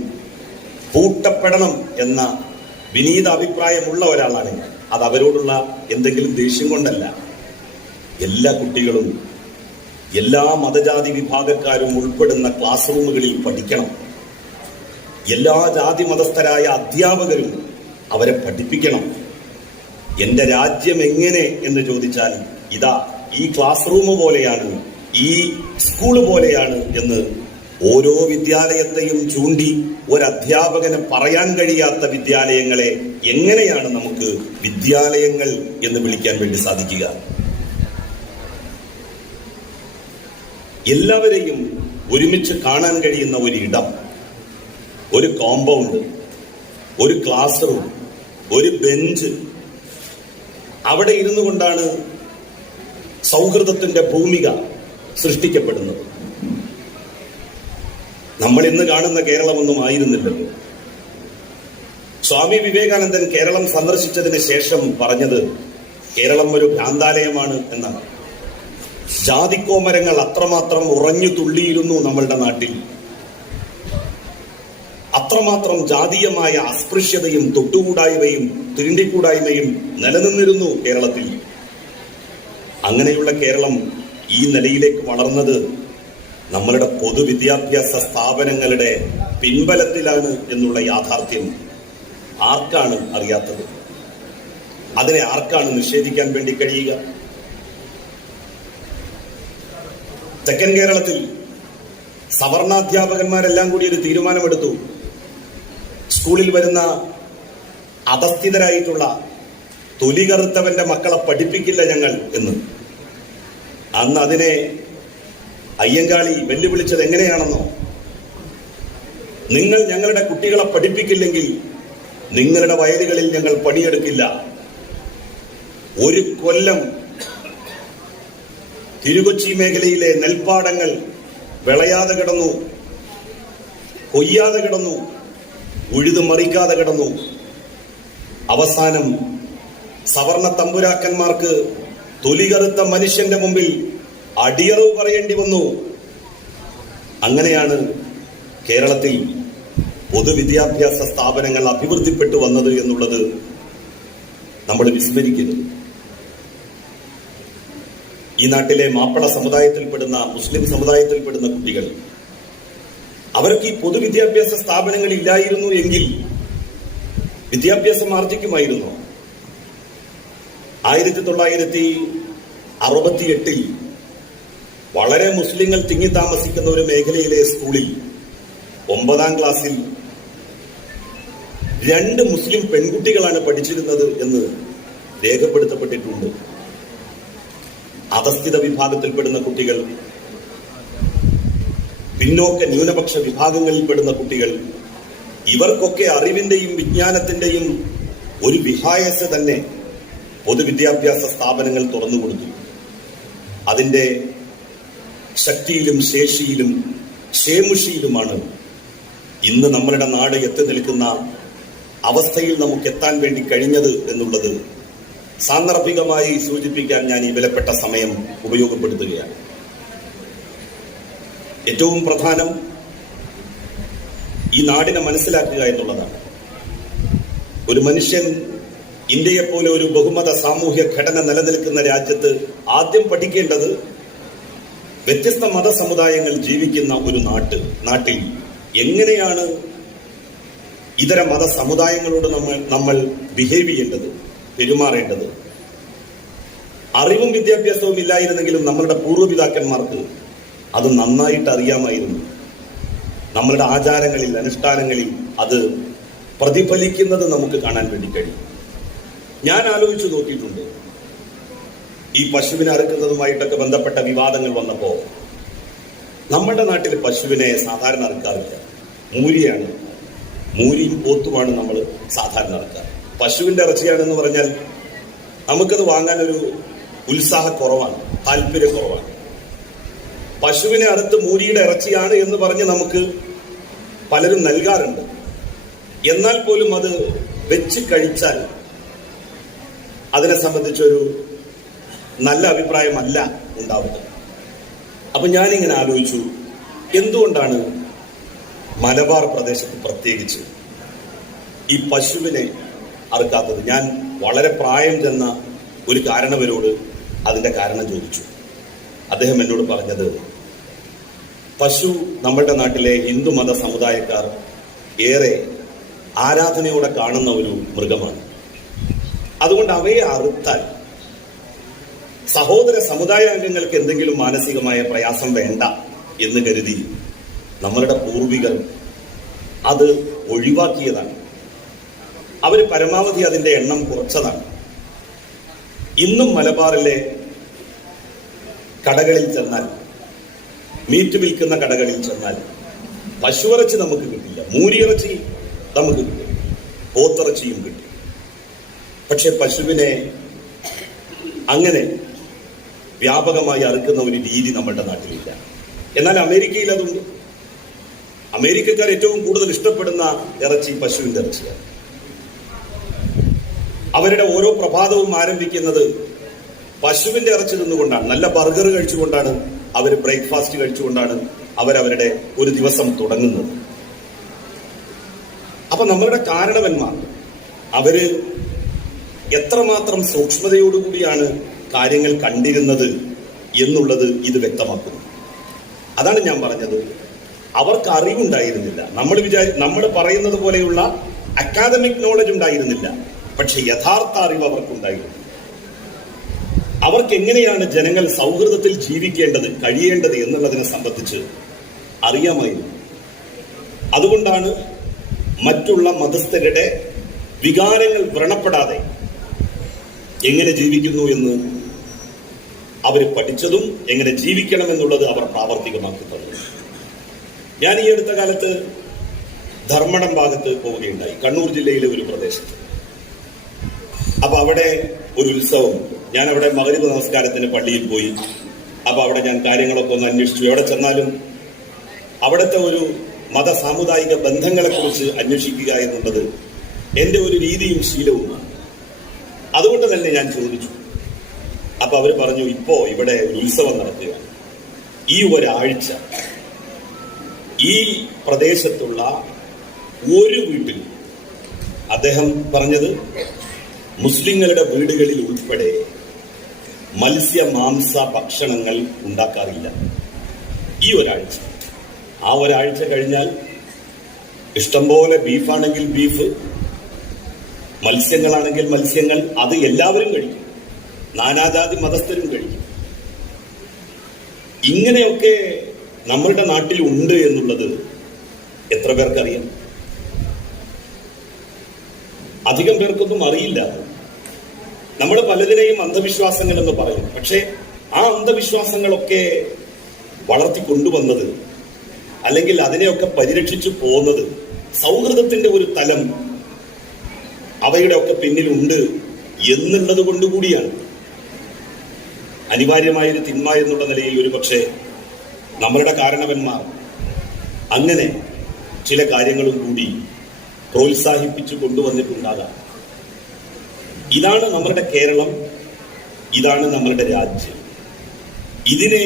പൂട്ടപ്പെടണം എന്ന വിനീത അഭിപ്രായമുള്ള ഒരാളാണ് ഞാൻ. അത് അവരോടുള്ള എന്തെങ്കിലും ദേഷ്യം കൊണ്ടല്ല. എല്ലാ കുട്ടികളും എല്ലാ മതജാതി വിഭാഗക്കാരും ഉൾപ്പെടുന്ന ക്ലാസ് റൂമുകളിൽ പഠിക്കണം. എല്ലാ ജാതി മതസ്ഥരായ അധ്യാപകരും അവരെ പഠിപ്പിക്കണം. എന്റെ രാജ്യം എങ്ങനെ എന്ന് ചോദിച്ചാൽ ഇതാ ഈ ക്ലാസ് റൂം പോലെയാണ്, ഈ സ്കൂള് പോലെയാണ് എന്ന് ഓരോ വിദ്യാലയത്തെയും ചൂണ്ടി ഒരധ്യാപകന് പറയാൻ കഴിയാത്ത വിദ്യാലയങ്ങളെ എങ്ങനെയാണ് നമുക്ക് വിദ്യാലയങ്ങൾ എന്ന് വിളിക്കാൻ വേണ്ടി സാധിക്കുക? എല്ലാവരെയും ഒരുമിച്ച് കാണാൻ കഴിയുന്ന ഒരിടം, ഒരു കോമ്പൗണ്ട്, ഒരു ക്ലാസ് റൂം, ഒരു ബെഞ്ച്, അവിടെ ഇരുന്നു കൊണ്ടാണ് സൗഹൃദത്തിന്റെ ഭൂമിക സൃഷ്ടിക്കപ്പെടുന്നത്. നമ്മൾ ഇന്ന് കാണുന്ന കേരളമൊന്നും ആയിരുന്നില്ലല്ലോ. സ്വാമി വിവേകാനന്ദൻ കേരളം സന്ദർശിച്ചതിന് ശേഷം പറഞ്ഞത് കേരളം ഒരു ഭ്രാന്താലയമാണ് എന്നാണ്. ജാതിക്കോമരങ്ങൾ അത്രമാത്രം ഉറഞ്ഞു തുള്ളിയിരുന്നു നമ്മളുടെ നാട്ടിൽ. അത്രമാത്രം ജാതീയമായ അസ്പൃശ്യതയും തൊട്ടുകൂടായ്മയും തിരുണ്ടിക്കൂടായ്മയും നിലനിന്നിരുന്നു കേരളത്തിൽ. അങ്ങനെയുള്ള കേരളം ഈ നിലയിലേക്ക് വളർന്നത് നമ്മളുടെ പൊതുവിദ്യാഭ്യാസ സ്ഥാപനങ്ങളുടെ പിൻബലത്തിലാണ് എന്നുള്ള യാഥാർത്ഥ്യം ആർക്കാണ് അറിയാത്തത്? അതിനെ ആർക്കാണ് നിഷേധിക്കാൻ വേണ്ടി കഴിയുക? തെക്കൻ കേരളത്തിൽ സവർണാധ്യാപകന്മാരെല്ലാം കൂടി ഒരു തീരുമാനമെടുത്തു. സ്കൂളിൽ വരുന്ന അധസ്ഥിതരായിട്ടുള്ള തൊലി കറുത്തവന്റെ മക്കളെ പഠിപ്പിക്കില്ല ഞങ്ങൾ എന്ന്. അന്ന് അതിനെ അയ്യങ്കാളി വെല്ലുവിളിച്ചത് എങ്ങനെയാണെന്നോ, നിങ്ങൾ ഞങ്ങളുടെ കുട്ടികളെ പഠിപ്പിക്കില്ലെങ്കിൽ നിങ്ങളുടെ വയലുകളിൽ ഞങ്ങൾ പണിയെടുക്കില്ല. ഒരു കൊല്ലം തിരുകൊച്ചി മേഖലയിലെ നെൽപ്പാടങ്ങൾ വിളയാതെ കിടന്നു, കൊയ്യാതെ കിടന്നു, ഉഴുതു മറിക്കാതെ കിടന്നു. അവസാനം സവർണ തമ്പുരാക്കന്മാർക്ക് തൊലി കറുത്ത മനുഷ്യന്റെ മുമ്പിൽ അടിയറവ് പറയേണ്ടി വന്നു. അങ്ങനെയാണ് കേരളത്തിൽ പൊതുവിദ്യാഭ്യാസ സ്ഥാപനങ്ങൾ അഭിവൃദ്ധിപ്പെട്ടു വന്നത് എന്നുള്ളത് നമ്മൾ വിസ്മരിക്കരുത്. ഈ നാട്ടിലെ മാപ്പിള സമുദായത്തിൽപ്പെടുന്ന, മുസ്ലിം സമുദായത്തിൽപ്പെടുന്ന കുട്ടികൾ, അവർക്ക് ഈ പൊതുവിദ്യാഭ്യാസ സ്ഥാപനങ്ങൾ ഇല്ലായിരുന്നു എങ്കിൽ വിദ്യാഭ്യാസം ആർജിക്കുമായിരുന്നു. 1968 വളരെ മുസ്ലിങ്ങൾ തിങ്ങി താമസിക്കുന്ന ഒരു മേഖലയിലെ സ്കൂളിൽ 9ാം ക്ലാസ്സിൽ 2 മുസ്ലിം പെൺകുട്ടികളാണ് പഠിച്ചിരുന്നത് എന്ന് രേഖപ്പെടുത്തപ്പെട്ടിട്ടുണ്ട്. അധസ്ഥിത വിഭാഗത്തിൽപ്പെടുന്ന കുട്ടികൾ, പിന്നോക്ക ന്യൂനപക്ഷ വിഭാഗങ്ങളിൽപ്പെടുന്ന കുട്ടികൾ, ഇവർക്കൊക്കെ അറിവിന്റെയും വിജ്ഞാനത്തിന്റെയും ഒരു വിഹായസ് തന്നെ പൊതുവിദ്യാഭ്യാസ സ്ഥാപനങ്ങൾ തുറന്നു കൊടുത്തു. അതിന്റെ ശക്തിയിലും ശേഷിയിലും ക്ഷേമുഷിയിലുമാണ് ഇന്ന് നമ്മളുടെ നാട് എത്തി നിൽക്കുന്ന അവസ്ഥയിൽ നമുക്ക് എത്താൻ വേണ്ടി കഴിഞ്ഞത് എന്നുള്ളത് സാന്ദർഭികമായി സൂചിപ്പിക്കാൻ ഞാൻ ഈ വിലപ്പെട്ട സമയം ഉപയോഗപ്പെടുത്തുകയാണ്. ഏറ്റവും പ്രധാനം ഈ നാടിനെ മനസ്സിലാക്കുക എന്നുള്ളതാണ്. ഒരു മനുഷ്യൻ ഇന്ത്യയെപ്പോലെ ഒരു ബഹുമത സാമൂഹ്യ ഘടന നിലനിൽക്കുന്ന രാജ്യത്ത് ആദ്യം പഠിക്കേണ്ടത് വ്യത്യസ്ത മതസമുദായങ്ങൾ ജീവിക്കുന്ന ഒരു നാട്ടിൽ എങ്ങനെയാണ് ഇതര മതസമുദായങ്ങളോട് നമ്മൾ ബിഹേവ് ചെയ്യേണ്ടത്, പെരുമാറേണ്ടത്. അറിവും വിദ്യാഭ്യാസവും ഇല്ലായിരുന്നെങ്കിലും നമ്മളുടെ പൂർവ്വപിതാക്കന്മാർക്ക് അത് നന്നായിട്ട് അറിയാമായിരുന്നു. നമ്മളുടെ ആചാരങ്ങളിൽ, അനുഷ്ഠാനങ്ങളിൽ അത് പ്രതിഫലിക്കുന്നത് നമുക്ക് കാണാൻ വേണ്ടി കഴിയും. ഞാൻ ആലോചിച്ചു നോക്കിയിട്ടുണ്ട്, ഈ പശുവിനെ അറുക്കുന്നതുമായിട്ടൊക്കെ ബന്ധപ്പെട്ട വിവാദങ്ങൾ വന്നപ്പോ നമ്മുടെ നാട്ടിൽ പശുവിനെ സാധാരണ അറുക്കാറില്ല. മൂരിയാണ്, മൂരിയും പോത്തുമാണ് നമ്മൾ സാധാരണ അറുക്കാറ്. പശുവിന്റെ ഇറച്ചിയാണെന്ന് പറഞ്ഞാൽ നമുക്കത് വാങ്ങാൻ ഒരു ഉത്സാഹക്കുറവാണ്, താല്പര്യക്കുറവാണ്. പശുവിനെ അറുത്ത് മൂരിയുടെ ഇറച്ചിയാണ് എന്ന് പറഞ്ഞ് നമുക്ക് പലരും നൽകാറുണ്ട്. എന്നാൽ പോലും അത് വെച്ച് കഴിച്ചാൽ അതിനെ സംബന്ധിച്ചൊരു നല്ല അഭിപ്രായമല്ല ഉണ്ടാവുക. അപ്പൊ ഞാനിങ്ങനെ ആലോചിച്ചു, എന്തുകൊണ്ടാണ് മലബാർ പ്രദേശത്ത് പ്രത്യേകിച്ച് ഈ പശുവിനെ അറുക്കാത്തത്? ഞാൻ വളരെ പ്രായം ചെന്ന ഒരു കാരണവരോട് അതിന്റെ കാരണം ചോദിച്ചു. അദ്ദേഹം എന്നോട് പറഞ്ഞത്, പശു നമ്മുടെ നാട്ടിലെ ഹിന്ദുമത സമുദായക്കാർ ഏറെ ആരാധനയോടെ കാണുന്ന ഒരു മൃഗമാണ്. അതുകൊണ്ട് അവയെ അറുത്താൽ സഹോദര സമുദായാംഗങ്ങൾക്ക് എന്തെങ്കിലും മാനസികമായ പ്രയാസം വേണ്ട എന്ന് കരുതി നമ്മളുടെ പൂർവികർ അത് ഒഴിവാക്കിയതാണ്. അവര് പരമാവധി അതിന്റെ എണ്ണം കുറച്ചതാണ്. ഇന്നും മലബാറിലെ കടകളിൽ ചെന്നാൽ, മീറ്റ് വിൽക്കുന്ന കടകളിൽ ചെന്നാൽ പശുവിറച്ചി നമുക്ക് കിട്ടില്ല, മൂരിയിറച്ചി നമുക്ക് കിട്ടും, പോത്തിറച്ചിയും കിട്ടും. പക്ഷെ പശുവിനെ അങ്ങനെ വ്യാപകമായി അറുക്കുന്ന ഒരു രീതി നമ്മുടെ നാട്ടിലില്ല. എന്നാൽ അമേരിക്കയിൽ അതുണ്ട്. അമേരിക്കക്കാർ ഏറ്റവും കൂടുതൽ ഇഷ്ടപ്പെടുന്ന ഇറച്ചി പശുവിന്റെ ഇറച്ചിയാണ്. അവരുടെ ഓരോ പ്രഭാതവും ആരംഭിക്കുന്നത് പശുവിന്റെ ഇറച്ചി നിന്നുകൊണ്ടാണ്. നല്ല ബർഗർ കഴിച്ചുകൊണ്ടാണ് അവർ, ബ്രേക്ക്ഫാസ്റ്റ് കഴിച്ചുകൊണ്ടാണ് അവരവരുടെ ഒരു ദിവസം തുടങ്ങുന്നത്. അപ്പൊ നമ്മളുടെ കാരണവന്മാർ അവര് എത്രമാത്രം സൂക്ഷ്മതയോടുകൂടിയാണ് കാര്യങ്ങൾ കണ്ടിരുന്നത് എന്നുള്ളത് ഇത് വ്യക്തമാക്കുന്നു. അതാണ് ഞാൻ പറഞ്ഞത്, അവർക്ക് അറിവുണ്ടായിരുന്നില്ല. നമ്മൾ പറയുന്നത് പോലെയുള്ള അക്കാദമിക് നോളജ് ഉണ്ടായിരുന്നില്ല. പക്ഷെ യഥാർത്ഥ അറിവ് അവർക്കുണ്ടായിരുന്നു. അവർക്ക് എങ്ങനെയാണ് ജനങ്ങൾ സൗഹൃദത്തിൽ ജീവിക്കേണ്ടത്, കഴിയേണ്ടത് എന്നുള്ളതിനെ സംബന്ധിച്ച് അറിയാമായിരുന്നു. അതുകൊണ്ടാണ് മറ്റുള്ള മതസ്ഥരുടെ വികാരങ്ങൾ വ്രണപ്പെടാതെ എങ്ങനെ ജീവിക്കുന്നു എന്ന് അവർ പഠിച്ചതും എങ്ങനെ ജീവിക്കണമെന്നുള്ളത് അവർ പ്രാവർത്തികമാക്കി തന്നു. ഞാൻ ഈ അടുത്ത കാലത്ത് ധർമ്മടം ഭാഗത്ത് പോവുകയുണ്ടായി, കണ്ണൂർ ജില്ലയിലെ ഒരു പ്രദേശത്ത്. അപ്പൊ അവിടെ ഒരു ഉത്സവം, ഞാൻ അവിടെ മഗ്‌രിബ് നമസ്കാരത്തിന് പള്ളിയിൽ പോയി. അപ്പൊ അവിടെ ഞാൻ കാര്യങ്ങളൊക്കെ ഒന്ന് അന്വേഷിച്ചു. എവിടെ ചെന്നാലും അവിടുത്തെ ഒരു മത സാമുദായിക ബന്ധങ്ങളെ കുറിച്ച് അന്വേഷിക്കുക എന്നുള്ളത് എന്റെ ഒരു രീതിയും ശീലവുമാണ്. അതുകൊണ്ട് തന്നെ ഞാൻ ചോദിച്ചു. അപ്പൊ അവർ പറഞ്ഞു, ഇപ്പോ ഇവിടെ ഒരു ഉത്സവം നടക്കുകയാണ്. ഈ ഒരാഴ്ച ഈ പ്രദേശത്തുള്ള ഒരു വീട്ടിൽ, അദ്ദേഹം പറഞ്ഞത് മുസ്ലിങ്ങളുടെ വീടുകളിൽ ഉൾപ്പെടെ മത്സ്യ മാംസ ഭക്ഷണങ്ങൾ ഉണ്ടാക്കാറില്ല ഈ ഒരാഴ്ച. ആ ഒരാഴ്ച കഴിഞ്ഞാൽ ഇഷ്ടംപോലെ ബീഫാണെങ്കിൽ ബീഫ്, മത്സ്യങ്ങളാണെങ്കിൽ മത്സ്യങ്ങൾ, അത് എല്ലാവരും കഴിക്കും, നാനാജാതി മതസ്ഥരും കഴിക്കും. ഇങ്ങനെയൊക്കെ നമ്മളുടെ നാട്ടിൽ ഉണ്ട് എന്നുള്ളത് എത്ര പേർക്കറിയാം? അധികം പേർക്കൊന്നും അറിയില്ല. നമ്മൾ പലതിനെയും അന്ധവിശ്വാസങ്ങൾ എന്ന് പറയും. പക്ഷെ ആ അന്ധവിശ്വാസങ്ങളൊക്കെ വളർത്തിക്കൊണ്ടുവന്നത്, അല്ലെങ്കിൽ അതിനെയൊക്കെ പരിരക്ഷിച്ചു പോകുന്നത് സൗഹൃദത്തിന്റെ ഒരു തലം അവയുടെ ഒക്കെ പിന്നിലുണ്ട് എന്നുള്ളത് കൊണ്ടുകൂടിയാണ്. അനിവാര്യമായൊരു തിന്മ എന്നുള്ള നിലയിൽ ഒരു പക്ഷേ നമ്മളുടെ കാരണവന്മാർ അങ്ങനെ ചില കാര്യങ്ങളും കൂടി പ്രോത്സാഹിപ്പിച്ചു കൊണ്ടുവന്നിട്ടുണ്ടാകാം. ഇതാണ് നമ്മളുടെ കേരളം, ഇതാണ് നമ്മളുടെ രാജ്യം. ഇതിനെ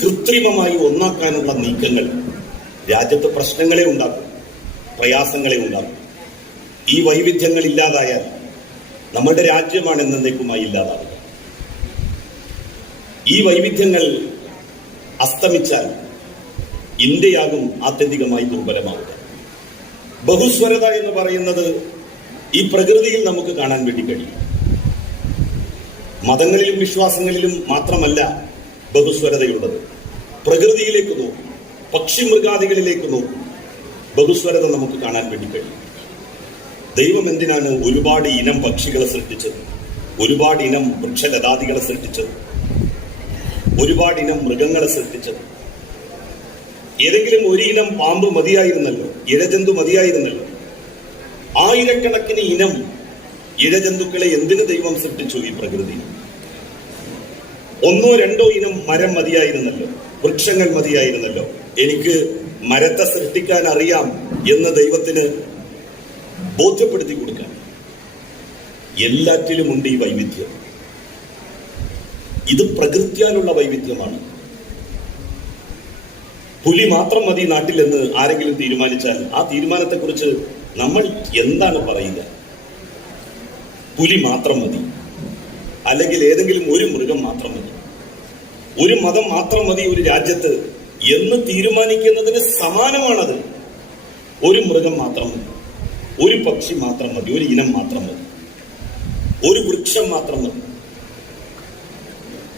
കൃത്രിമമായി ഒന്നാക്കാനുള്ള നീക്കങ്ങൾ രാജ്യത്ത് പ്രശ്നങ്ങളെ ഉണ്ടാക്കും, പ്രയാസങ്ങളെ ഉണ്ടാക്കും. ഈ വൈവിധ്യങ്ങൾ ഇല്ലാതായാൽ നമ്മളുടെ രാജ്യമാണ് എന്നേക്കുമായി ഇല്ലാതാവുക. ഈ വൈവിധ്യങ്ങൾ അസ്തമിച്ചാൽ ഇന്ത്യയാകും ആത്യന്തികമായി ദുർബലമാവുക. ബഹുസ്വരത എന്ന് പറയുന്നത് ഈ പ്രകൃതിയിൽ നമുക്ക് കാണാൻ വേണ്ടി കഴിയും. മതങ്ങളിലും വിശ്വാസങ്ങളിലും മാത്രമല്ല ബഹുസ്വരതയുള്ളത്. പ്രകൃതിയിലേക്ക് നോക്കും, പക്ഷിമൃഗാദികളിലേക്ക് നോക്കും, ബഹുസ്വരത നമുക്ക് കാണാൻ വേണ്ടി കഴിയും. ദൈവം എന്തിനാണ് ഒരുപാട് ഇനം പക്ഷികളെ സൃഷ്ടിച്ചത്, ഒരുപാട് ഇനം വൃക്ഷലതാദികളെ സൃഷ്ടിച്ചത്, ഒരുപാട് ഇനം മൃഗങ്ങളെ സൃഷ്ടിച്ചത്? ഏതെങ്കിലും ഒരു ഇനം പാമ്പ് മതിയായിരുന്നല്ലോ, ഇഴജന്തു മതിയായിരുന്നല്ലോ. ആയിരക്കണക്കിന് ഇനം ഇഴജന്തുക്കളെ എന്തിന് ദൈവം സൃഷ്ടിച്ചു ഈ പ്രകൃതി? ഒന്നോ രണ്ടോ ഇനം മരം മതിയായിരുന്നല്ലോ, വൃക്ഷങ്ങൾ മതിയായിരുന്നല്ലോ. എനിക്ക് മരത്തെ സൃഷ്ടിക്കാൻ അറിയാം എന്ന് ദൈവത്തിന് ബോധ്യപ്പെടുത്തി കൊടുക്കാൻ. എല്ലാറ്റിലുമുണ്ട് ഈ വൈവിധ്യം. ഇത് പ്രകൃത്യാലുള്ള വൈവിധ്യമാണ്. പുലി മാത്രം മതി നാട്ടിലെന്ന് ആരെങ്കിലും തീരുമാനിച്ചാൽ ആ തീരുമാനത്തെക്കുറിച്ച് നമ്മൾ എന്താണ് പറയുക? പുലി മാത്രം മതി, അല്ലെങ്കിൽ ഏതെങ്കിലും ഒരു മൃഗം മാത്രം മതി, ഒരു മതം മാത്രം മതി ഒരു രാജ്യത്ത് എന്ന് തീരുമാനിക്കുന്നതിന് സമാനമാണത്. ഒരു മൃഗം മാത്രം മതി, ഒരു പക്ഷി മാത്രം മതി, ഒരു ഇനം മാത്രം മതി. ഒരു വൃക്ഷം മാത്രം മതി.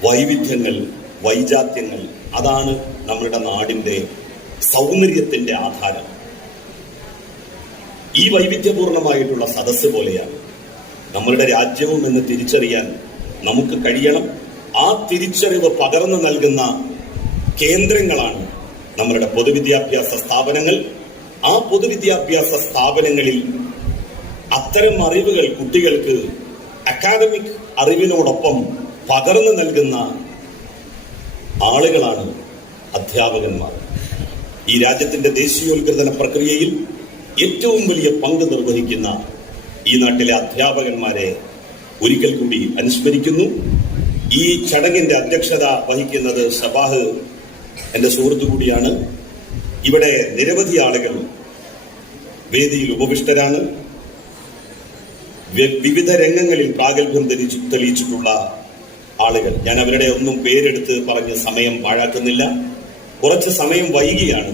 വൈവിധ്യങ്ങൾ, വൈജാത്യങ്ങൾ, അതാണ് നമ്മുടെ നാടിന്റെ സൗന്ദര്യത്തിന്റെ ആധാരം. ഈ വൈവിധ്യപൂർണമായിട്ടുള്ള സദസ്സ് പോലെയാണ് നമ്മളുടെ രാജ്യവും എന്ന് തിരിച്ചറിയാൻ നമുക്ക് കഴിയണം. ആ തിരിച്ചറിവ് പകർന്നു നൽകുന്ന കേന്ദ്രങ്ങളാണ് നമ്മളുടെ പൊതുവിദ്യാഭ്യാസ സ്ഥാപനങ്ങൾ. ആ പൊതുവിദ്യാഭ്യാസ സ്ഥാപനങ്ങളിൽ അത്തരം അറിവുകൾ കുട്ടികൾക്ക് അക്കാദമിക് അറിവിനോടൊപ്പം പകർന്നു നൽകുന്ന ആളുകളാണ് അധ്യാപകന്മാർ. ഈ രാജ്യത്തിന്റെ ദേശീയോത്ഗ്രഥന പ്രക്രിയയിൽ ഏറ്റവും വലിയ പങ്ക് നിർവഹിക്കുന്ന ഈ നാട്ടിലെ അധ്യാപകന്മാരെ ഒരിക്കൽ കൂടി അനുസ്മരിക്കുന്നു. ഈ ചടങ്ങിന്റെ അധ്യക്ഷത വഹിക്കുന്നത് ഷബാഹ് എന്റെ സുഹൃത്തു കൂടിയാണ്. ഇവിടെ നിരവധി ആളുകൾ വേദിയിൽ ഉപവിഷ്ടരാണ്. വിവിധ രംഗങ്ങളിൽ പ്രാഗൽഭ്യം തെളിയിച്ചിട്ടുള്ള ആളുകൾ. ഞാൻ അവരുടെ ഒന്നും പേരെടുത്ത് പറഞ്ഞ് സമയം പാഴാക്കുന്നില്ല. കുറച്ച് സമയം വൈകിയാണ്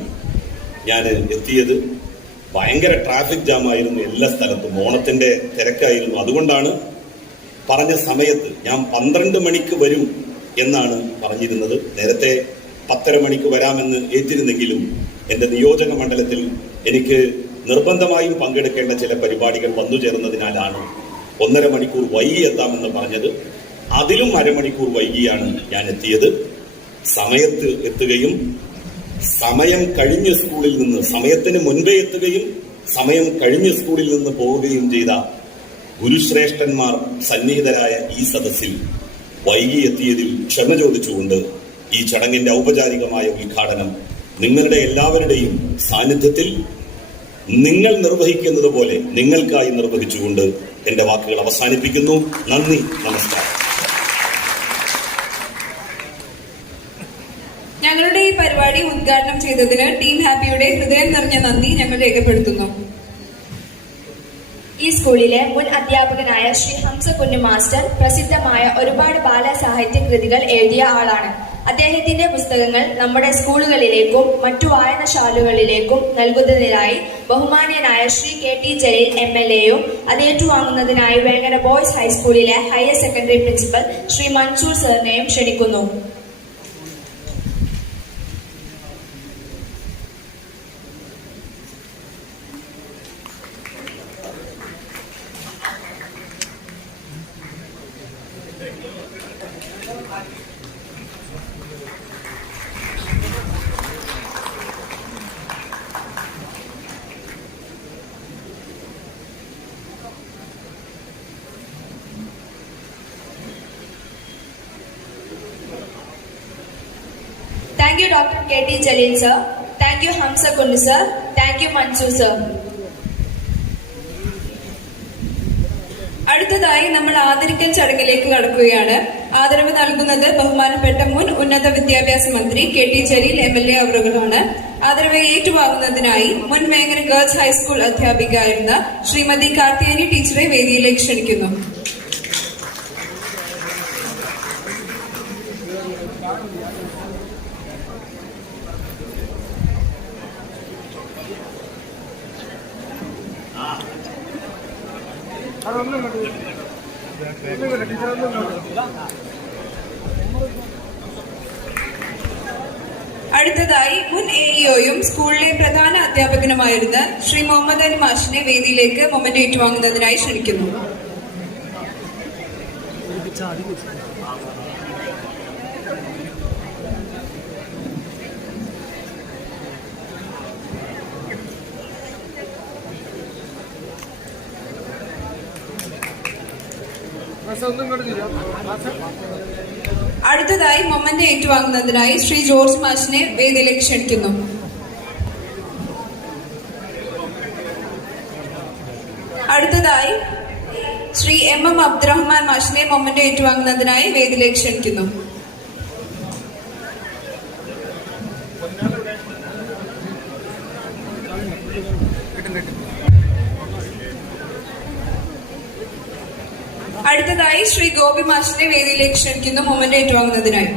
ഞാൻ എത്തിയത്. ഭയങ്കര ട്രാഫിക് ജാമായിരുന്നു എല്ലാ സ്ഥലത്തും. ഓണത്തിന്റെ തിരക്കായിരുന്നു. അതുകൊണ്ടാണ് പറഞ്ഞ സമയത്ത് ഞാൻ 12 മണിക്ക് വരും എന്നാണ് പറഞ്ഞിരുന്നത്. നേരത്തെ 10:30 മണിക്ക് വരാമെന്ന് ഏറ്റിരുന്നെങ്കിലും എൻ്റെ നിയോജക മണ്ഡലത്തിൽ എനിക്ക് നിർബന്ധമായും പങ്കെടുക്കേണ്ട ചില പരിപാടികൾ വന്നു ചേർന്നതിനാലാണ് 1.5 മണിക്കൂർ വൈകി എത്താമെന്ന് പറഞ്ഞത്. അതിലും അരമണിക്കൂർ വൈകിയാണ് ഞാൻ എത്തിയത്. സമയത്ത് എത്തുകയും സമയം കഴിഞ്ഞ് സ്കൂളിൽ നിന്ന് സമയത്തിന് മുൻപേ എത്തുകയും സമയം കഴിഞ്ഞ് സ്കൂളിൽ നിന്ന് പോവുകയും ചെയ്ത ഗുരുശ്രേഷ്ഠന്മാർ സന്നിഹിതരായ ഈ സദസ്സിൽ വൈകി എത്തിയതിൽ ക്ഷമ ചോദിച്ചുകൊണ്ട് ഈ ചടങ്ങിന്റെ ഔപചാരികമായ ഉദ്ഘാടനം നിങ്ങളുടെ എല്ലാവരുടെയും സാന്നിധ്യത്തിൽ നിങ്ങൾ നിർവഹിക്കുന്നത് പോലെ നിങ്ങൾക്കായി നിർവഹിച്ചുകൊണ്ട് എന്റെ വാക്കുകൾ അവസാനിപ്പിക്കുന്നു. നന്ദി, നമസ്കാരം. ഞങ്ങളുടെ ഈ പരിപാടി ഉദ്ഘാടനം ചെയ്തതിന് ടീം ഹാപ്പിയുടെ ഹൃദയം നിറഞ്ഞ നന്ദി ഞങ്ങൾ രേഖപ്പെടുത്തുന്നു. ഈ സ്കൂളിലെ മുൻ അധ്യാപകനായ ശ്രീ ഹംസ കുഞ്ഞു മാസ്റ്റർ പ്രസിദ്ധമായ ഒരുപാട് ബാലസാഹിത്യ കൃതികൾ എഴുതിയ ആളാണ്. അദ്ദേഹത്തിന്റെ പുസ്തകങ്ങൾ നമ്മുടെ സ്കൂളുകളിലേക്കും മറ്റു വായനശാലകളിലേക്കും നൽകുന്നതിനായി ബഹുമാന്യനായ ശ്രീ KT ജലീൽ MLAയും അത് ഏറ്റുവാങ്ങുന്നതിനായി വേങ്ങര ബോയ്സ് ഹൈസ്കൂളിലെ higher secondary principal Shri Mansoor സാറിനെയും ക്ഷണിക്കുന്നു. Thank you, Dr. KT Jalil sir. Thank you, Hamsa Kundu sir. Thank you, Mansoor sir. അടുത്തതായി നമ്മൾ ആദരിക്കൽ ചടങ്ങിലേക്ക് കടക്കുകയാണ്. ആദരവ് നൽകുന്നത് ബഹുമാനപ്പെട്ട മുൻ ഉന്നത വിദ്യാഭ്യാസ മന്ത്രി KT ജലീൽ MLA അവരുകളാണ്. ആദരവ് ഏറ്റുവാങ്ങുന്നതിനായി മുൻ വേങ്ങര ഗേൾസ് ഹൈസ്കൂൾ അധ്യാപികയായിരുന്ന ശ്രീമതി കാർത്തിയാനി ടീച്ചറെ വേദിയിലേക്ക് ക്ഷണിക്കുന്നു. അടുത്തതായി മുൻ AEOയും സ്കൂളിലെ പ്രധാന അധ്യാപകനുമായിരുന്ന ശ്രീ മുഹമ്മദ് അലി മാഷിനെ വേദിയിലേക്ക് മൊമെന്റ് ഏറ്റുവാങ്ങുന്നതിനായി ക്ഷണിക്കുന്നു. അടുത്തതായി മൊമെന്റ് ഏറ്റുവാങ്ങുന്നതിനായി ശ്രീ ജോർജ് മാഷിനെ വേദിയിലേക്ക് ക്ഷണിക്കുന്നു. അടുത്തതായി ശ്രീ MM അബ്ദുറഹ്മാൻ മാഷിനെ മൊമെന്റ് ഏറ്റുവാങ്ങുന്നതിനായി വേദിയിലേക്ക് ക്ഷണിക്കുന്നു. അടുത്തതായി ശ്രീ ഗോപി മാഷിനെ വേദിയിലേക്ക് ക്ഷണിക്കുന്നു മൊമെന്റ് ഏറ്റുവാങ്ങുന്നതിനായി.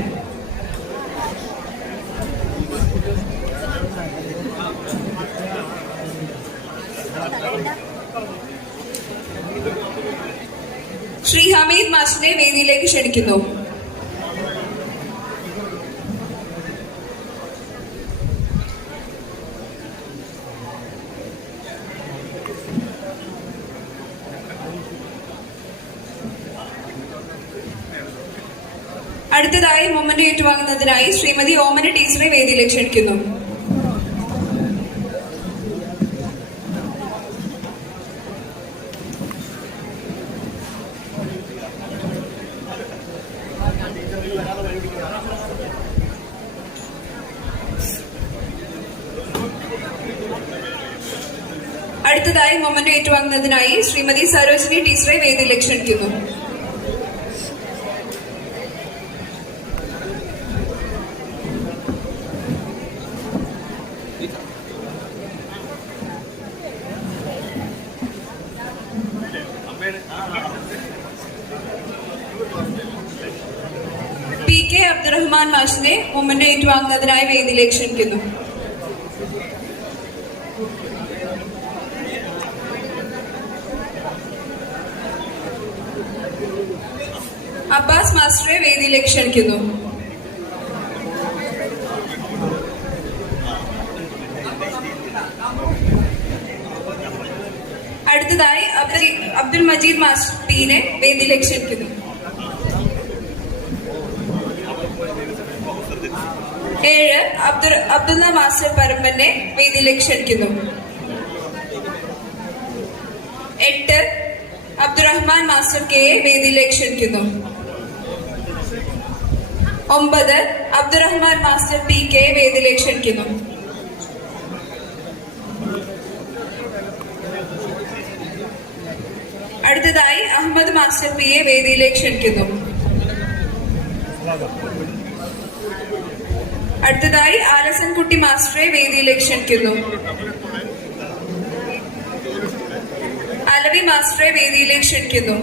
ശ്രീ ഹമീദ് മാഷിനെ വേദിയിലേക്ക് ക്ഷണിക്കുന്നു. അടുത്തതായി മൊമെന്റ് ഏറ്റുവാങ്ങുന്നതിനായി ശ്രീമതി ഓമന ടീച്ചറെ വേദിയിലേക്ക് ക്ഷണിക്കുന്നു. അടുത്തതായി മൊമെന്റ് ഏറ്റുവാങ്ങുന്നതിനായി ശ്രീമതി സരോജിനി ടീച്ചറെ വേദിയിലേക്ക് ക്ഷണിക്കുന്നു. PK അബ്ദുറഹ്മാൻ മാഷിനെ മൊമെന്റ് ഏറ്റുവാങ്ങുന്നതിനായി വേദിയിലേക്ക് ക്ഷണിക്കുന്നു. അബ്ബാസ് മാസ്റ്ററെ വേദിയിലേക്ക് ക്ഷണിക്കുന്നു. അടുത്തതായി അബ്ദുൽ മജീദ് മാസ്റ്റർ പീനെ വേദിയിലേക്ക് ക്ഷണിക്കുന്നു. 7 അബ്ദുള്ള മാസ്റ്റർ പരമ്പനെ വേദിയിലേക്ക് ക്ഷണിക്കുന്നു. 8 അബ്ദുറഹ്മാൻ മാസ്റ്റർ കെയെ വേദിയിലേക്ക് ക്ഷണിക്കുന്നു. 9 അബ്ദുറഹ്മാൻ മാസ്റ്റർ പി കെ വേദിയിലേക്ക് ക്ഷണിക്കുന്നു. അടുത്തതായി അഹമ്മദ് മാസ്റ്റർ പി എ വേദിയിലേക്ക് ക്ഷണിക്കുന്നു. അടുത്തതായി ആലസൻ കുട്ടി മാസ്റ്ററെ വേദിയിലേക്ക് ക്ഷണിക്കുന്നു. അലവി മാസ്റ്ററെ വേദിയിലേക്ക് ക്ഷണിക്കുന്നു.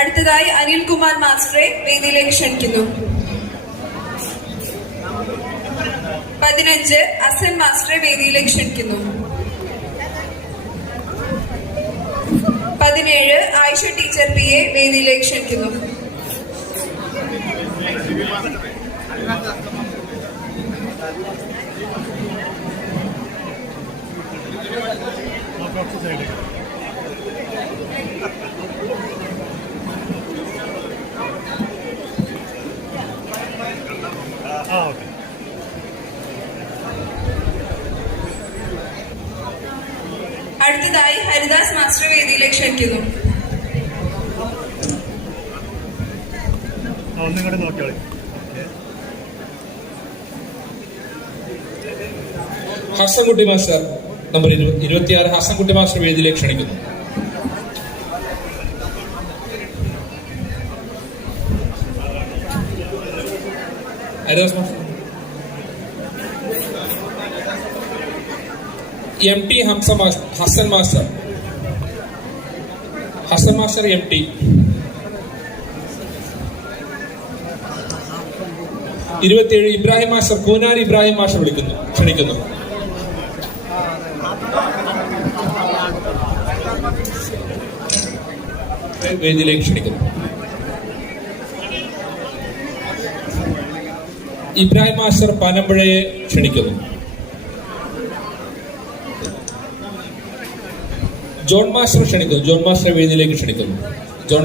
അടുത്തതായി അനിൽകുമാർ മാസ്റ്ററെ വേദിയിലേക്ക് ക്ഷണിക്കുന്നു. 15 അസൻ മാസ്റ്ററെ വേദിയിലേക്ക് ക്ഷണിക്കുന്നു. 17 ആയിഷ ടീച്ചർ പി എ വേദിയിലേക്ക് ക്ഷണിക്കുന്നു. അടുത്തതായി ഹരിദാസ് മാസ്റ്റർ വേദിയിലേക്ക് ക്ഷണിക്കുന്നു. Hasankutty master number 26 Hasankutty master വേദിയിലേക്ക് ക്ഷണിക്കുന്നു. Haridas master. MT Hasan master MT. 27 Ibrahim master Koonari Ibrahim master ക്ഷണിക്കുന്നു. വേദിയിലേക്ക് ക്ഷണിക്കുന്നു. ഇബ്രാഹിം മാസ്റ്റർ പനമ്പുഴയെ ക്ഷണിക്കുന്നു. ജോൺ മാസ്റ്റർ ക്ഷണിക്കുന്നു. ജോൺ മാസ്റ്ററെ വേദിയിലേക്ക് ക്ഷണിക്കുന്നു. ജോൺ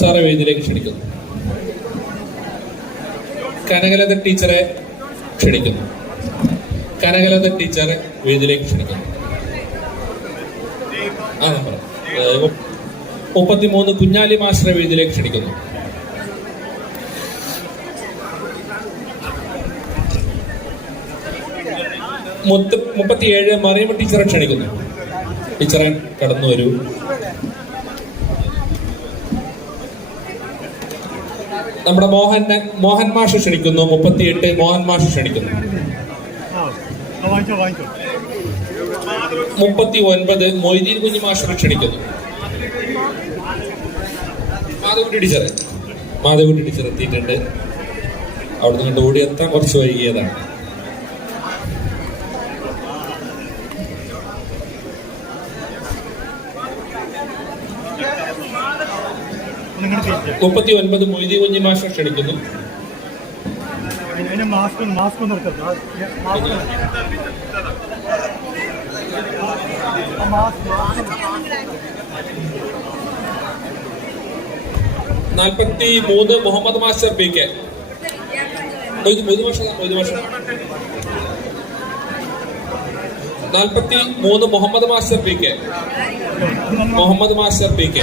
സാറെ വേദിയിലേക്ക് ക്ഷണിക്കുന്നു. കനകലത ടീച്ചറെ ക്ഷണിക്കുന്നു. കനകലത ടീച്ചറെ വേദിയിലേക്ക് ക്ഷണിക്കുന്നു. 33 കുഞ്ഞാലി മാസ്റ്ററെ വേദിയിലേക്ക് ക്ഷണിക്കുന്നു. 37 മറിയമ്മ ടീച്ചറെ ക്ഷണിക്കുന്നു. ടീച്ചറെ കടന്നു വരൂ. നമ്മുടെ മോഹൻ മാഷ് ക്ഷണിക്കുന്നു. 38 മോഹൻ മാഷ് ക്ഷണിക്കുന്നു. 39 മൊയ്തീൻ കുഞ്ഞി മാസ്റ്റർ ക്ഷണിക്കുന്നു. മാധവക്കുട്ടി ടീച്ചർ എത്തിയിട്ടുണ്ട്. അവിടെ നിന്ന് ഓടി എത്താൻ കുറച്ച് വൈകിയതാണ്. മുപ്പത്തി 39 മൊയ്തീൻ കുഞ്ഞി മാസ്റ്റർ ക്ഷണിക്കുന്നു. മാസ്ക് നാൽപ്പത്തി 43 മുഹമ്മദ് മാസ്റ്റർ പി കെ. മൊയ്ത് master 43 Muhammad master P K. Muhammad master P K.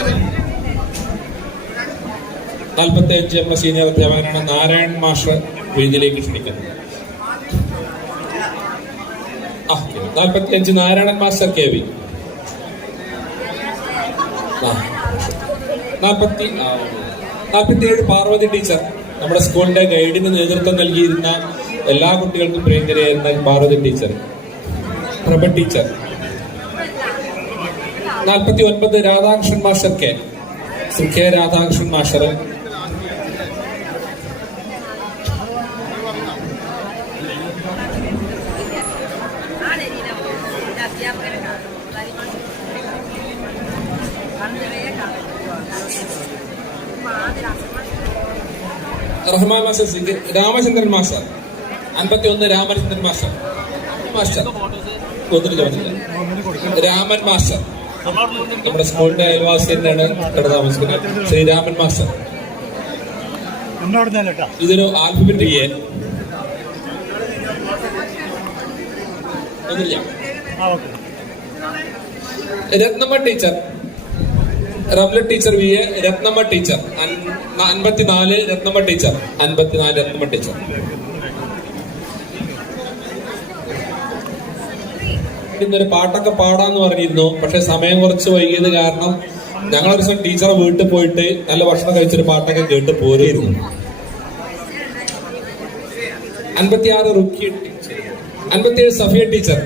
45 നമ്മുടെ സീനിയർ അധ്യാപകനാണ് നാരായൺ മാസ്റ്റർ വേദിയിലേക്ക് ക്ഷണിക്കുന്നു. 45 Narayanan master K V. 47 Parvathi teacher. നമ്മുടെ സ്കൂളിന്റെ ഗൈഡിന് നേതൃത്വം നൽകിയിരുന്ന എല്ലാ കുട്ടികൾക്കും പ്രിയങ്കരിയായിരുന്ന Parvathi teacher. Prabha teacher. 49 Radhakrishnan master K. K Radhakrishnan master. 'Rahman master Ramachandran master. 51 Ramachandran master. Raman master നമ്മുടെ സ്കൂളിന്റെ അയൽവാസി തന്നെയാണ് ഇവിടെ താമസിക്കുന്നത്. ശ്രീരാമൻ മാസ്റ്റർ. ഇതൊരു alphabet A. Rathnamma teacher. Ramla teacher V A. Rathnamma teacher 54 Rathnamma teacher. 54 Rathnamma teacher. ഇന്നൊരു പാട്ടൊക്കെ പാടാന്ന് പറഞ്ഞിരുന്നു. പക്ഷെ സമയം കുറച്ച് വൈകിയത് കാരണം ഞങ്ങളൊരു ദിവസം ടീച്ചറെ വീട്ടിൽ പോയിട്ട് നല്ല ഭക്ഷണം കഴിച്ചൊരു പാട്ടൊക്കെ കേട്ട് പോരുമായിരുന്നു. 56 Rukki teacher. 57 Safiya teacher.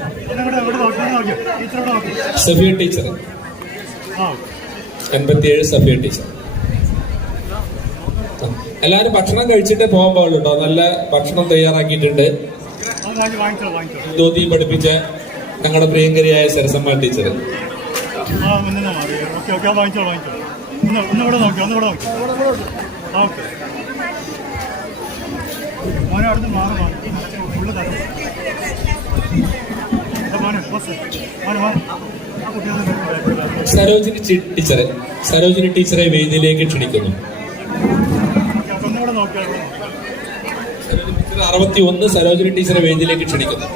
Safiya teacher. 57 Safiya teacher. എല്ലാവരും ഭക്ഷണം കഴിച്ചിട്ടേ പോകാൻ പാടുള്ളൂ കേട്ടോ. നല്ല ഭക്ഷണം തയ്യാറാക്കിയിട്ടുണ്ട്. ജ്യോതി പഠിപ്പിച്ച ഞങ്ങളുടെ പ്രിയങ്കരിയായ സരസമ്മ ടീച്ചർ. സരോജിനി ടീച്ചറെ. സരോജിനി ടീച്ചറെ വേദിയിലേക്ക് ക്ഷണിക്കുന്നു. 61 സരോജിനി ടീച്ചറെ വേദിയിലേക്ക് ക്ഷണിക്കുന്നു.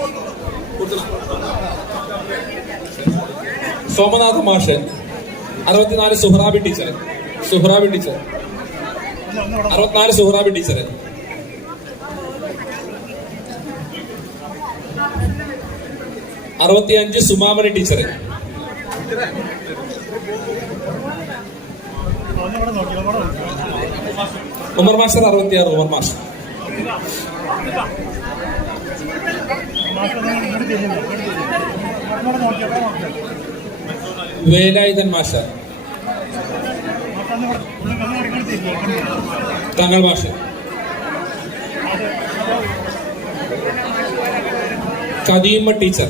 സോമനാഥ മാഷ്. 64 Suhrabi teacher. 64 Suhrabi teacher. 65 Sumamani teacher. Umar master. 66 Umar master. Velayudhan master. Thangal master. Kadeema teacher.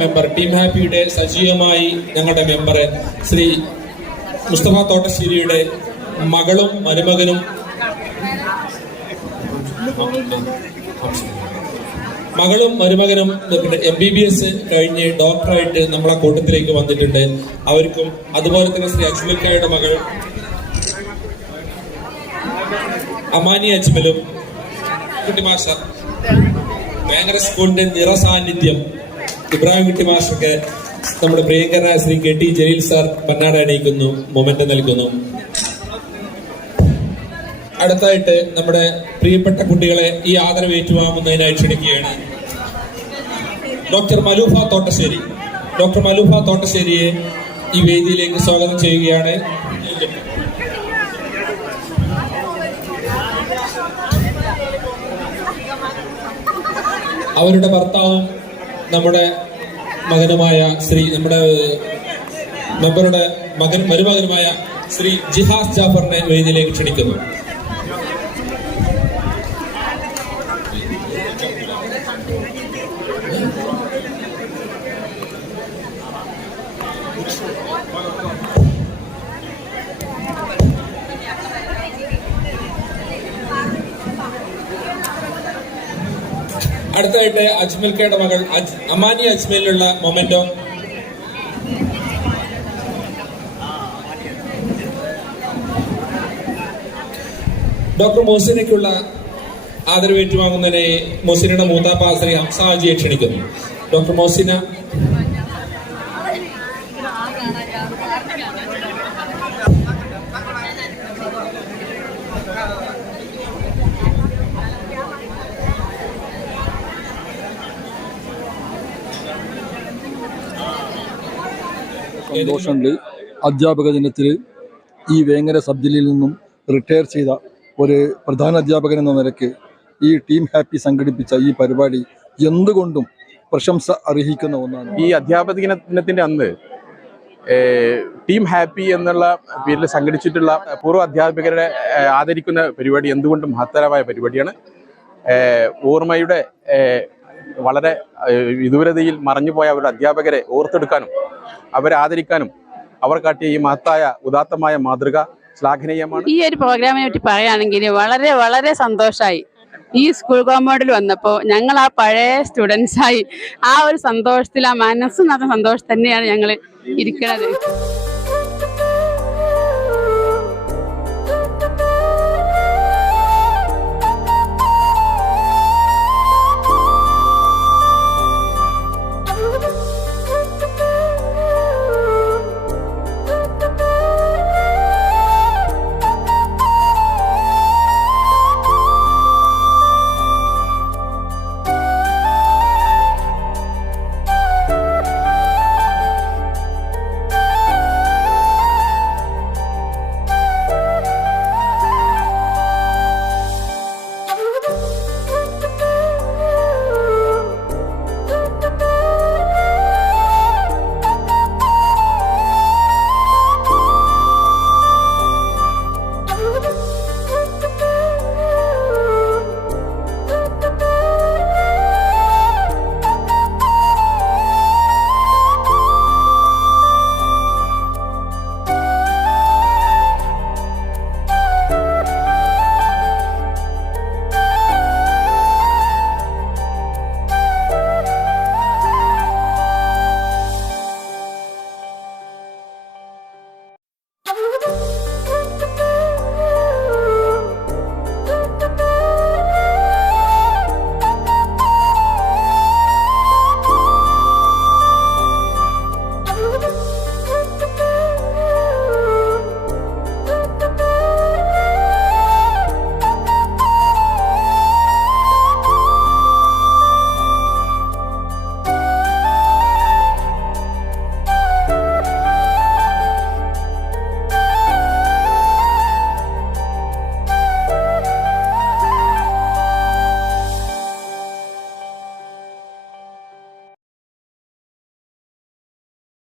Member team ഹാപ്പിയുടെ സജീവമായി ഞങ്ങളുടെ മെമ്പർ ശ്രീ മുസ്തഫ തോട്ടശ്ശേരിയുടെ മകളും മരുമകനും MBBS കഴിഞ്ഞ് ഡോക്ടറായിട്ട് നമ്മളെ കൂട്ടത്തിലേക്ക് വന്നിട്ടുണ്ട്. അവർക്കും അതുപോലെ തന്നെ ശ്രീ അജ്മൽക്കായുടെ മകൾ അമാനി അജ്മലും കുട്ടി മാസ്റ്റർ. ഭയങ്കര സ്കൂളിന്റെ നിറസാന്നിധ്യം ഇബ്രാഹിം കുട്ടി മാസ്റ്റർക്ക് നമ്മുടെ പ്രിയങ്കരനായ ശ്രീ KT ജലീൽ സാർ പന്നാട അണിയിക്കുന്നു, മൊമെന്റ് നൽകുന്നു. അടുത്തായിട്ട് നമ്മുടെ പ്രിയപ്പെട്ട കുട്ടികളെ ഈ ആദരവ് ഏറ്റുവാങ്ങുന്നതിനായി ക്ഷണിക്കുകയാണ് ഡോക്ടർ മലൂഫ തോട്ടശ്ശേരി. ഡോക്ടർ മലൂഫ തോട്ടശ്ശേരിയെ ഈ വേദിയിലേക്ക് സ്വാഗതം ചെയ്യുകയാണ്. അവരുടെ ഭർത്താവും നമ്മുടെ മകനുമായ നമ്മുടെ മെമ്പറുടെ മരുമകനുമായ ശ്രീ ജിഹാസ് ജാഫറിനെ വേദിയിലേക്ക് ക്ഷണിക്കുന്നു. അടുത്തതായിട്ട് അജ്മൽ കയുടെ മകൾ അമാനി അജ്മലിനുള്ള മൊമെന്റോ. ഡോക്ടർ മോസിനയ്ക്കുള്ള ആദരവ് ഏറ്റുവാങ്ങുന്നതിനെ മോസിനയുടെ മൂത്താപ്പ ശ്രീ ഹംസ ഹാജിയെ ക്ഷണിക്കുന്നു. ഡോക്ടർ മോസിന. സന്തോഷമുണ്ട്. അധ്യാപക ദിനത്തിൽ ഈ വേങ്ങര സബ് ജില്ലയിൽ നിന്നും റിട്ടയർ ചെയ്ത ഒരു പ്രധാന അധ്യാപകൻ എന്ന നിലയ്ക്ക് ഈ ടീം ഹാപ്പി സംഘടിപ്പിച്ച ഈ പരിപാടി എന്തുകൊണ്ടും പ്രശംസ അർഹിക്കുന്ന ഒന്നാണ്. ഈ അധ്യാപക ദിനത്തിന്റെ അന്ന് ടീം ഹാപ്പി എന്നുള്ള പേരിൽ സംഘടിച്ചിട്ടുള്ള പൂർവ്വ അധ്യാപകരെ ആദരിക്കുന്ന പരിപാടി എന്തുകൊണ്ടും മഹത്തരമായ പരിപാടിയാണ്. ഓർമ്മയുടെ വളരെ വിദൂരതയിൽ മറഞ്ഞുപോയ അവരുടെ അധ്യാപകരെ ഓർത്തെടുക്കാനും അവരെ ആദരിക്കാനും അവർ കാട്ടിയ ഈ മഹത്തായ ഉദാത്തമായ മാതൃക ശ്ലാഘനീയമാണ്. ഈ ഒരു പ്രോഗ്രാമിനെ പറ്റി പറയുകയാണെങ്കിൽ വളരെ വളരെ സന്തോഷമായി. ഈ സ്കൂൾ കോമ്പൗണ്ടിൽ വന്നപ്പോൾ ഞങ്ങൾ ആ പഴയ സ്റ്റുഡൻസായി ആ ഒരു സന്തോഷത്തിൽ, ആ മനസ്സ് നിറഞ്ഞ സന്തോഷം തന്നെയാണ് ഞങ്ങൾ ഇരിക്കുന്നത്.